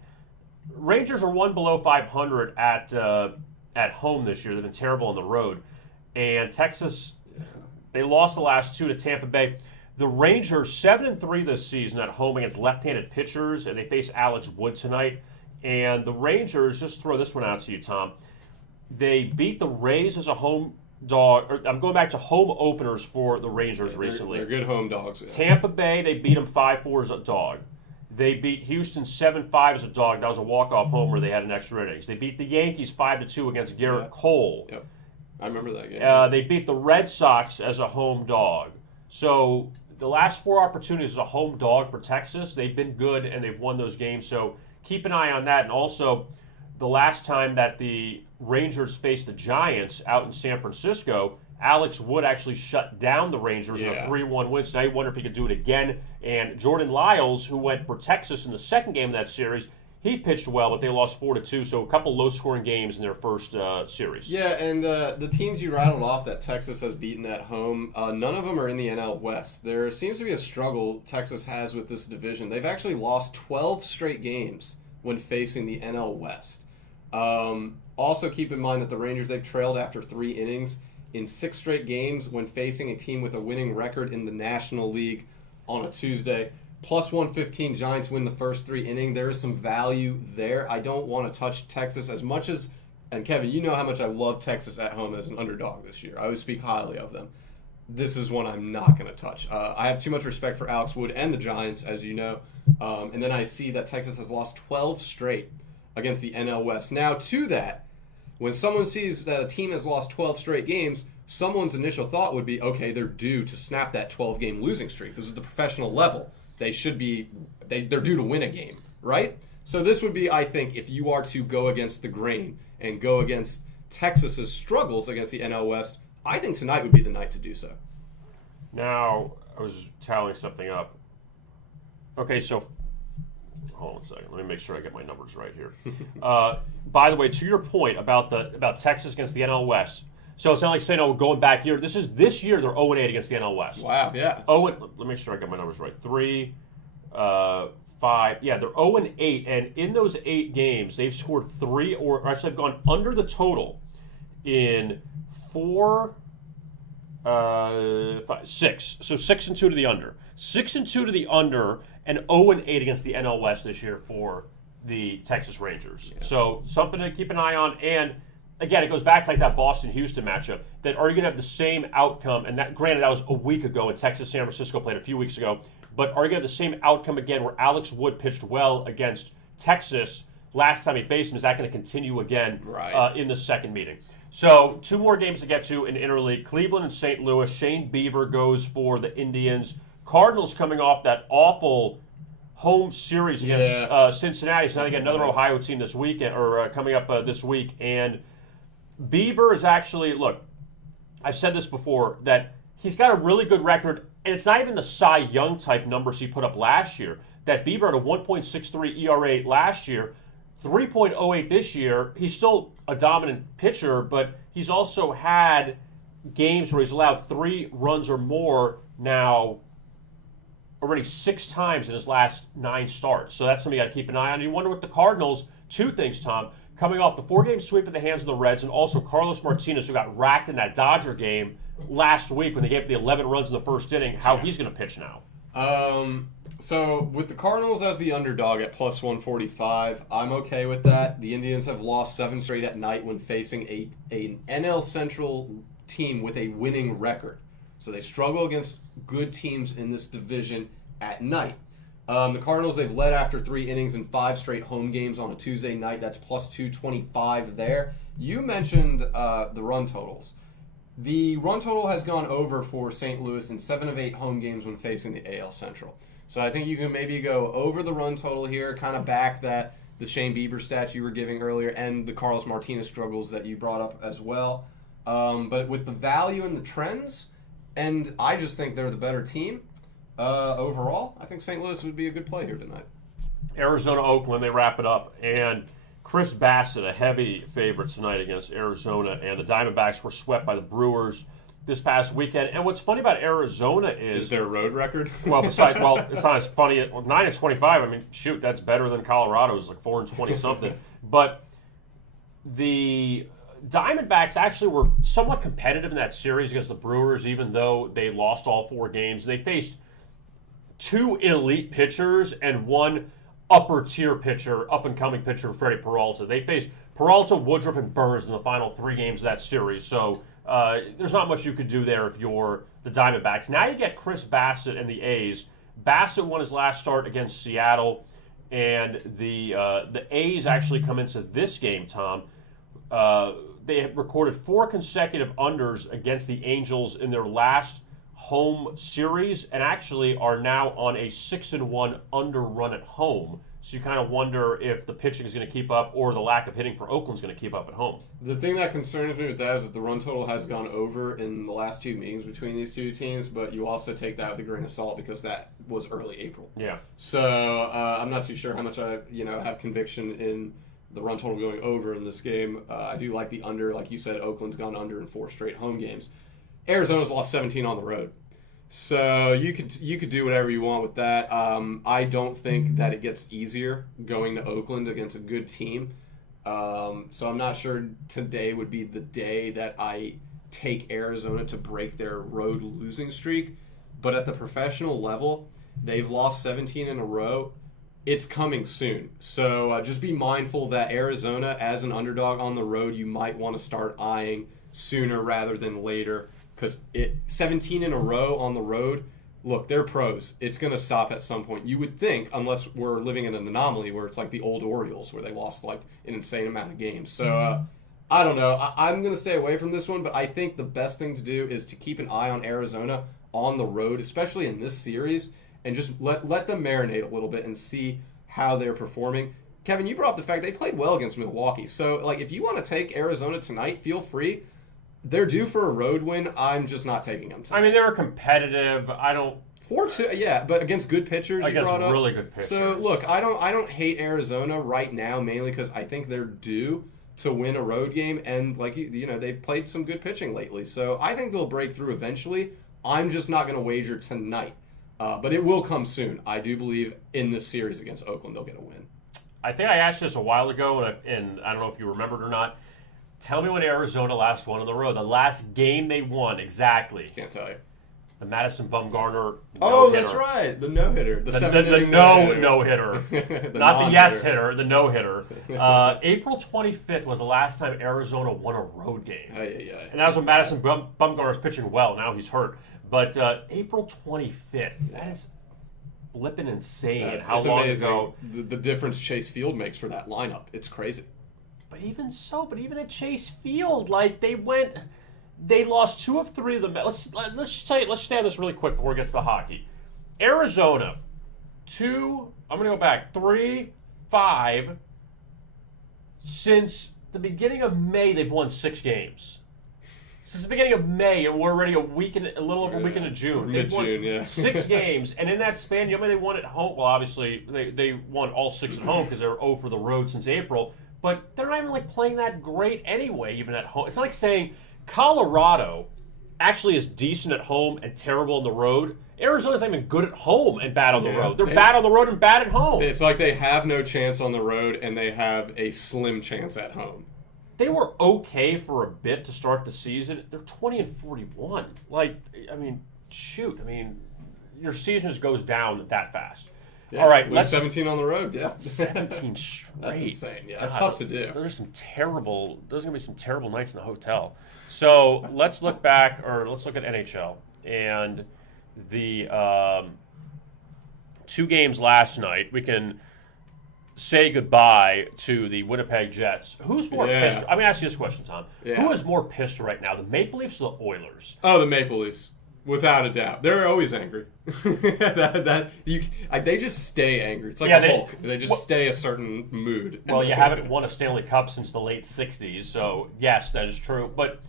Rangers are 1 below 500 at home this year. They've been terrible on the road, and Texas, they lost the last 2 to Tampa Bay. The Rangers 7-3 this season at home against left-handed pitchers, and they face Alex Wood tonight. And the Rangers, just throw this one out to you, Tom. They beat the Rays as a home dog. I'm going back to home openers for the Rangers recently. They're good home dogs. Yeah. Tampa Bay, they beat them 5-4 as a dog. They beat Houston 7-5 as a dog. That was a walk-off homer. They had an extra innings. They beat the Yankees 5-2 against Garrett Cole. Yep. I remember that game. They beat the Red Sox as a home dog. So the last 4 opportunities as a home dog for Texas, they've been good and they've won those games. So keep an eye on that. And also, the last time that the Rangers faced the Giants out in San Francisco, Alex Wood actually shut down the Rangers in a 3-1 win. So now you wonder if he could do it again. And Jordan Lyles, who went for Texas in the second game of that series, he pitched well, but they lost 4-2. So a couple low-scoring games in their first series. Yeah, and the teams you rattled off that Texas has beaten at home, none of them are in the NL West. There seems to be a struggle Texas has with this division. They've actually lost 12 straight games when facing the NL West. Also keep in mind that the Rangers, they've trailed after 3 innings in 6 straight games when facing a team with a winning record in the National League on a Tuesday. Plus 115 Giants win the first 3 innings. There is some value there. I don't want to touch Texas as much as, and Kevin, you know how much I love Texas at home as an underdog this year. I always speak highly of them. This is one I'm not going to touch. I have too much respect for Alex Wood and the Giants, as you know. And then I see that Texas has lost 12 straight against the NL West. Now, to that, when someone sees that a team has lost 12 straight games, someone's initial thought would be, okay, they're due to snap that 12-game losing streak. This is the professional level. They should be, they're due to win a game, right? So this would be, I think, if you are to go against the grain and go against Texas's struggles against the NL West, I think tonight would be the night to do so. Now, I was tallying something up. Okay, so hold on a second. Let me make sure I get my numbers right here. By the way, to your point about Texas against the NL West, so it's not like saying, oh, going back here. This year they're 0-8 against the NL West. Wow, yeah. Let me make sure I get my numbers right. 3, 5. Yeah, they're 0-8, and in those 8 games, they've scored 3, or actually have gone under the total in 4, 5, 6. So 6-2 to the under. 6-2 to the under, and 0-8 against the NL West this year for the Texas Rangers. Yeah. So something to keep an eye on. And again, it goes back to like that Boston-Houston matchup. That are you going to have the same outcome? And that, granted, that was a week ago, and Texas-San Francisco played a few weeks ago. But are you going to have the same outcome again, where Alex Wood pitched well against Texas last time he faced him? Is that going to continue again in the second meeting? So 2 more games to get to in interleague. Cleveland and St. Louis. Shane Bieber goes for the Indians. Cardinals coming off that awful home series against Cincinnati. So now they get another Ohio team this weekend, or coming up this week. And Bieber is actually, look, I've said this before, that he's got a really good record, and it's not even the Cy Young type numbers he put up last year. That Bieber had a 1.63 ERA last year, 3.08 this year. He's still a dominant pitcher, but he's also had games where he's allowed 3 runs or more now already 6 times in his last 9 starts. So that's something you got to keep an eye on. And you wonder what the Cardinals, 2 things, Tom, coming off the 4-game sweep at the hands of the Reds, and also Carlos Martinez, who got racked in that Dodger game last week when they gave up the 11 runs in the first inning, how he's going to pitch now. So with the Cardinals as the underdog at plus 145, I'm okay with that. The Indians have lost 7 straight at night when facing an NL Central team with a winning record. So they struggle against good teams in this division at night. The Cardinals, they've led after 3 innings in 5 straight home games on a Tuesday night. That's plus 225 there. You mentioned the run totals. The run total has gone over for St. Louis in 7 of 8 home games when facing the AL Central. So I think you can maybe go over the run total here, kind of back the Shane Bieber stats you were giving earlier and the Carlos Martinez struggles that you brought up as well. But with the value and the trends, and I just think they're the better team overall, I think St. Louis would be a good play here tonight. Arizona, Oakland, they wrap it up. And Chris Bassett, a heavy favorite tonight against Arizona. And the Diamondbacks were swept by the Brewers this past weekend. And what's funny about Arizona is their road record? it's not as funny. 9-25, I mean, shoot, that's better than Colorado's, like 4-20 something. But the Diamondbacks actually were somewhat competitive in that series against the Brewers, even though they lost all 4 games. They faced 2 elite pitchers and 1 upper-tier pitcher, up-and-coming pitcher, Freddie Peralta. They faced Peralta, Woodruff, and Burns in the final 3 games of that series. So there's not much you could do there if you're the Diamondbacks. Now you get Chris Bassett and the A's. Bassett won his last start against Seattle, and the A's actually come into this game, Tom. They have recorded 4 consecutive unders against the Angels in their last home series, and actually are now on a 6-1 under run at home. So you kind of wonder if the pitching is going to keep up, or the lack of hitting for Oakland is going to keep up at home. The thing that concerns me with that is that the run total has gone over in the last 2 meetings between these 2 teams, but you also take that with a grain of salt because that was early April. Yeah. So I'm not too sure how much I have conviction in the run total going over in this game. I do like the under. Like you said, Oakland's gone under in 4 straight home games. Arizona's lost 17 on the road. So you could do whatever you want with that. I don't think that it gets easier going to Oakland against a good team. So I'm not sure today would be the day that I take Arizona to break their road losing streak. But at the professional level, they've lost 17 in a row. It's coming soon. So just be mindful that Arizona, as an underdog on the road, you might want to start eyeing sooner rather than later. Because 17 in a row on the road, look, they're pros. It's going to stop at some point. You would think, unless we're living in an anomaly where it's like the old Orioles, where they lost like an insane amount of games. So I don't know. I'm going to stay away from this one, but I think the best thing to do is to keep an eye on Arizona on the road, especially in this series, and just let them marinate a little bit and see how they're performing. Kevin, you brought up the fact they played well against Milwaukee. So like, if you want to take Arizona tonight, feel free. They're due for a road win. I'm just not taking them tonight. I mean, they were competitive. I don't 4-2, yeah, but against good pitchers. Against you brought up. really good pitchers. So look, I don't hate Arizona right now, mainly because I think they're due to win a road game, and like they played some good pitching lately. So I think they'll break through eventually. I'm just not going to wager tonight, but it will come soon. I do believe in this series against Oakland they'll get a win. I think I asked this a while ago, and I don't know if you remembered or not. Tell me when Arizona last won on the road. The last game they won, exactly. Can't tell you. The Madison Bumgarner no-hitter. That's right. The no-hitter. The no-hitter. Not the yes-hitter, the no-hitter. April 25th was the last time Arizona won a road game. And that was when Madison Bumgarner was pitching well. Now he's hurt. But April 25th, that is flipping insane. How long amazing. Ago? The difference Chase Field makes for that lineup. It's crazy. But even at Chase Field, like they lost 2 of 3 of them. Let's stay on this really quick before we get to the hockey. Arizona, 2. I'm going to go back 3, 5. Since the beginning of May, they've won 6 games. Since the beginning of May, and we're already a little over a week into June. Mid-June, yeah. 6 games, and in that span, you know how many they won at home? Well, obviously, they won all 6 at home because they were 0 for the road since April. But they're not even like playing that great anyway, even at home. It's not like saying Colorado actually is decent at home and terrible on the road. Arizona's not even good at home and bad on the road. They're bad on the road and bad at home. It's like they have no chance on the road and they have a slim chance at home. They were okay for a bit to start the season. They're 20-41. Like, I mean, shoot. I mean, your season just goes down that fast. Yeah, all right, let's 17 on the road. Yeah, 17 straight. That's insane. Yeah, that's tough to do. There's gonna be some terrible nights in the hotel. So let's look back, or let's look at NHL and the 2 games last night. We can say goodbye to the Winnipeg Jets. Who's more pissed? I'm gonna ask you this question, Tom. Yeah. Who is more pissed right now, the Maple Leafs or the Oilers? Oh, the Maple Leafs. Without a doubt. They're always angry. They just stay angry. It's like a Hulk. They just stay a certain mood. Well, you haven't won a Stanley Cup since the late 60s, so yes, that is true. But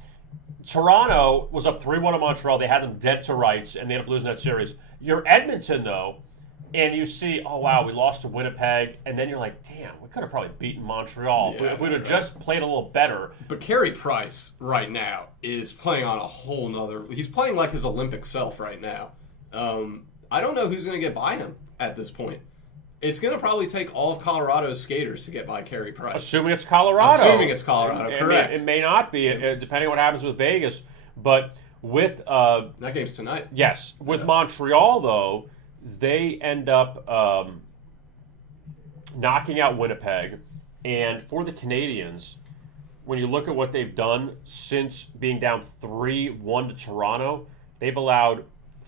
Toronto was up 3-1 in Montreal. They had them dead to rights, and they ended up losing that series. You're Edmonton, though, and you see, oh, wow, we lost to Winnipeg, and then you're like, damn, we could have probably beaten Montreal if we'd have just played a little better. But Carey Price right now is playing on a whole nother... He's playing like his Olympic self right now. I don't know who's going to get by him at this point. It's going to probably take all of Colorado's skaters to get by Carey Price. Assuming it's Colorado. Correct. It may not be, depending on what happens with Vegas. But with... that game's tonight. Yes. With Montreal, though... They end up knocking out Winnipeg. And for the Canadians, when you look at what they've done since being down 3-1 to Toronto, they've allowed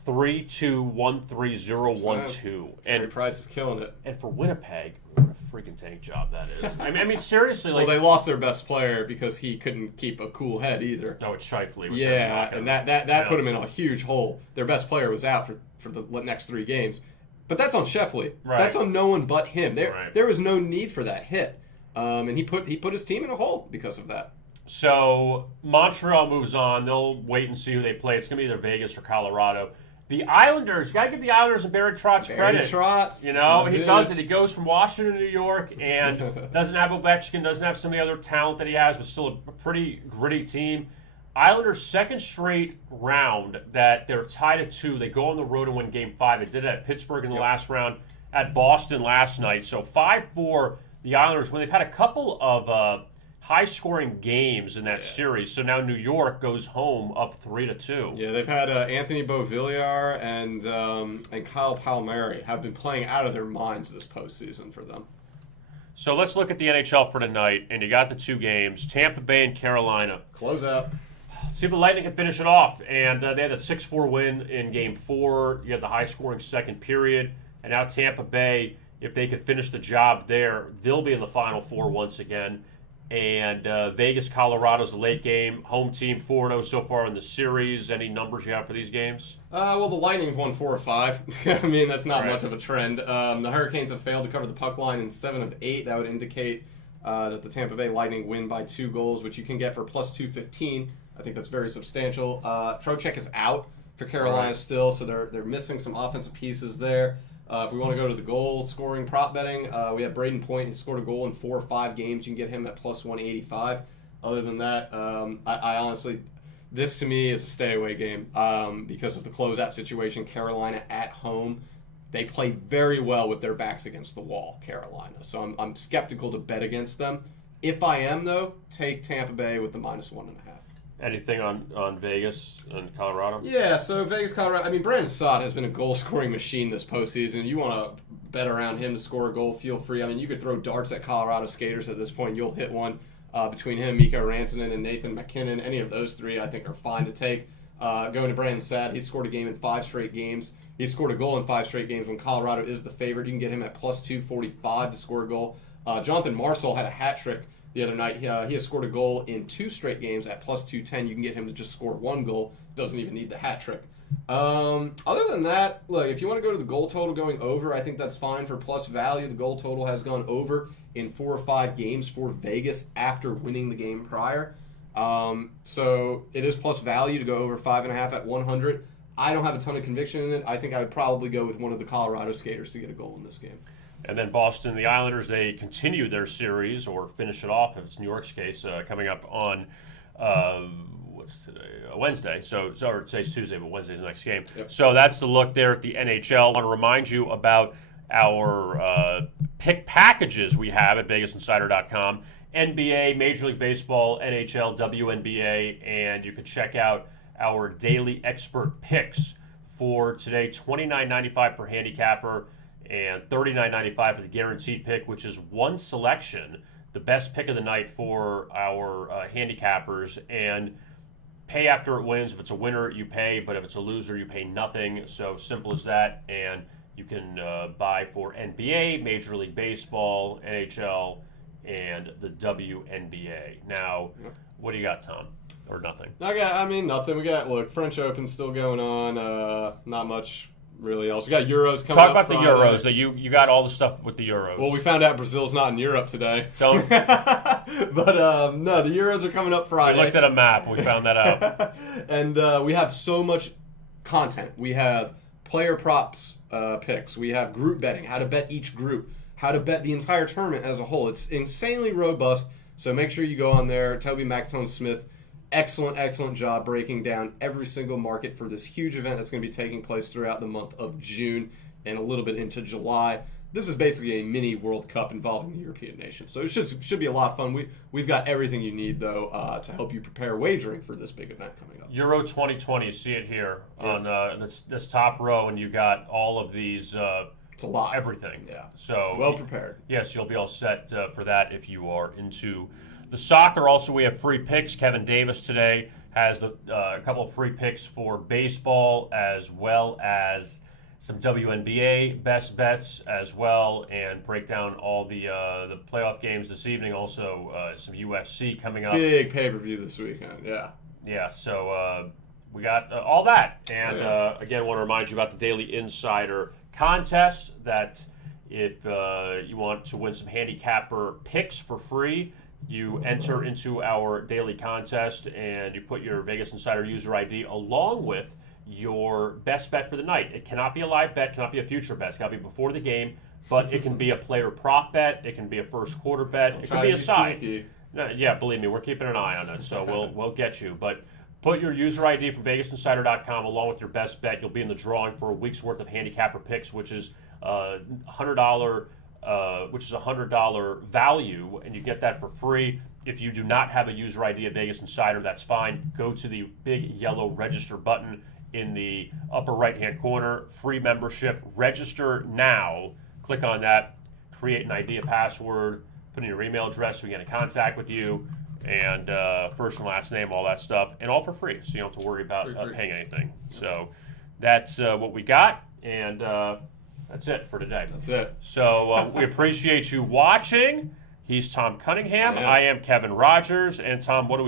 3-2, 1-3, 0-1-2. And Price is killing it. And for Winnipeg, what a freaking tank job that is. I mean, seriously. Well, they lost their best player because he couldn't keep a cool head either. No, it's Scheifele. Yeah, and that put him in a huge hole. Their best player was out for the next 3 games. But that's on Scheifele. Right. That's on no one but him. There was no need for that hit. And he put his team in a hole because of that. So Montreal moves on. They'll wait and see who they play. It's going to be either Vegas or Colorado. The Islanders, you got to give the Islanders and Barry Trotz credit. Trotz. You know, he does it. He goes from Washington to New York and doesn't have Ovechkin, doesn't have some of the other talent that he has, but still a pretty gritty team. Islanders' second straight round that they're tied at 2. They go on the road and win Game 5. They did it at Pittsburgh in the last round, at Boston last night. So 5-4, the Islanders, when they've had a couple of high-scoring games in that series. So now New York goes home up 3-2. Yeah, they've had Anthony Beauvillier and Kyle Palmieri have been playing out of their minds this postseason for them. So let's look at the NHL for tonight, and you got the 2 games, Tampa Bay and Carolina. Close out. See if the Lightning can finish it off. And they had a 6-4 win in Game 4. You had the high-scoring second period. And now Tampa Bay, if they could finish the job there, they'll be in the Final Four once again. And Vegas, Colorado's a late game. Home team 4-0 so far in the series. Any numbers you have for these games? Well, the Lightning have won 4 of 5. I mean, that's not much of a trend. The Hurricanes have failed to cover the puck line in 7 of 8. That would indicate that the Tampa Bay Lightning win by 2 goals, which you can get for plus 215. I think that's very substantial. Trocheck is out for Carolina still, so they're missing some offensive pieces there. If we want to go to the goal scoring prop betting, we have Braden Point. He scored a goal in 4 or 5 games. You can get him at plus 185. Other than that, I honestly, this to me is a stay away game because of the closeout situation. Carolina at home, they play very well with their backs against the wall. Carolina, so I'm skeptical to bet against them. If I am though, take Tampa Bay with the minus 1.5. Anything on Vegas and Colorado? Yeah, so Vegas, Colorado. I mean, Brandon Saad has been a goal-scoring machine this postseason. You want to bet around him to score a goal, feel free. I mean, you could throw darts at Colorado skaters at this point. You'll hit one between him, Mikko Rantanen, and Nathan McKinnon. Any of those 3, I think, are fine to take. Going to Brandon Saad, he scored a game in 5 straight games. He scored a goal in 5 straight games when Colorado is the favorite. You can get him at plus 245 to score a goal. Jonathan Marcel had a hat trick the other night. He has scored a goal in 2 straight games at plus 210. You can get him to just score 1 goal. Doesn't even need the hat trick. Other than that, look, if you want to go to the goal total going over, I think that's fine for plus value. The goal total has gone over in 4 or 5 games for Vegas after winning the game prior. So it is plus value to go over 5.5 at 100. I don't have a ton of conviction in it. I think I would probably go with one of the Colorado skaters to get a goal in this game. And then Boston, the Islanders, they continue their series or finish it off if it's New York's case, coming up on what's today? Wednesday. So or today's Tuesday, but Wednesday's the next game. Yep. So that's the look there at the NHL. I want to remind you about our pick packages we have at VegasInsider.com. NBA, Major League Baseball, NHL, WNBA, and you can check out our daily expert picks for today, $29.95 per handicapper and $39.95 for the guaranteed pick, which is one selection, the best pick of the night for our handicappers, and pay after it wins. If it's a winner, you pay, but if it's a loser, you pay nothing. So simple as that, and you can buy for NBA, Major League Baseball, NHL, and the WNBA. Now, what do you got, Tom? Or nothing? Nothing. We got, French Open still going on. Not much really else. We got Euros coming Talk up about Friday. the Euros. That you got all the stuff with the Euros. Well, we found out Brazil's not in Europe today. Don't. But, no, the Euros are coming up Friday. We looked at a map. We found that out. And we have so much content. We have player props picks. We have group betting, how to bet each group, how to bet the entire tournament as a whole. It's insanely robust, so make sure you go on there. Toby Maxtone-Smith, excellent job breaking down every single market for this huge event that's going to be taking place throughout the month of June and a little bit into July. This is basically a mini World Cup involving the European nations, so it should be a lot of fun. We've got everything you need, though, to help you prepare wagering for this big event coming up. Euro 2020, you see it here on this top row, and you got all of these. It's a lot. Everything. Yeah. So well prepared. Yes, you'll be all set for that if you are into the soccer. Also, we have free picks. Kevin Davis today has a couple of free picks for baseball, as well as some WNBA best bets as well, and break down all the playoff games this evening. Also, some UFC coming up. Big pay-per-view this weekend. Yeah. Yeah. So we got all that, and again, want to remind you about the Daily Insider contest. That if you want to win some handicapper picks for free, you enter into our daily contest and you put your Vegas Insider user ID along with your best bet for the night. It cannot be a live bet, cannot be a future bet. It's got to be before the game, but it can be a player prop bet, it can be a first quarter bet, it can be a side. No, yeah, believe me, we're keeping an eye on it, so we'll get you. But put your user ID from VegasInsider.com along with your best bet. You'll be in the drawing for a week's worth of handicapper picks, which is $100. Which is a $100 value, and you get that for free. If you do not have a user ID at Vegas Insider, that's fine. Go to the big yellow register button in the upper right-hand corner. Free membership. Register now. Click on that. Create an ID, a password. Put in your email address so we get in contact with you. And first and last name, all that stuff. And all for free, so you don't have to worry about paying anything. So that's what we got. And that's it for today. That's it. So we appreciate you watching. He's Tom Cunningham. I am Kevin Rogers. And Tom, what do we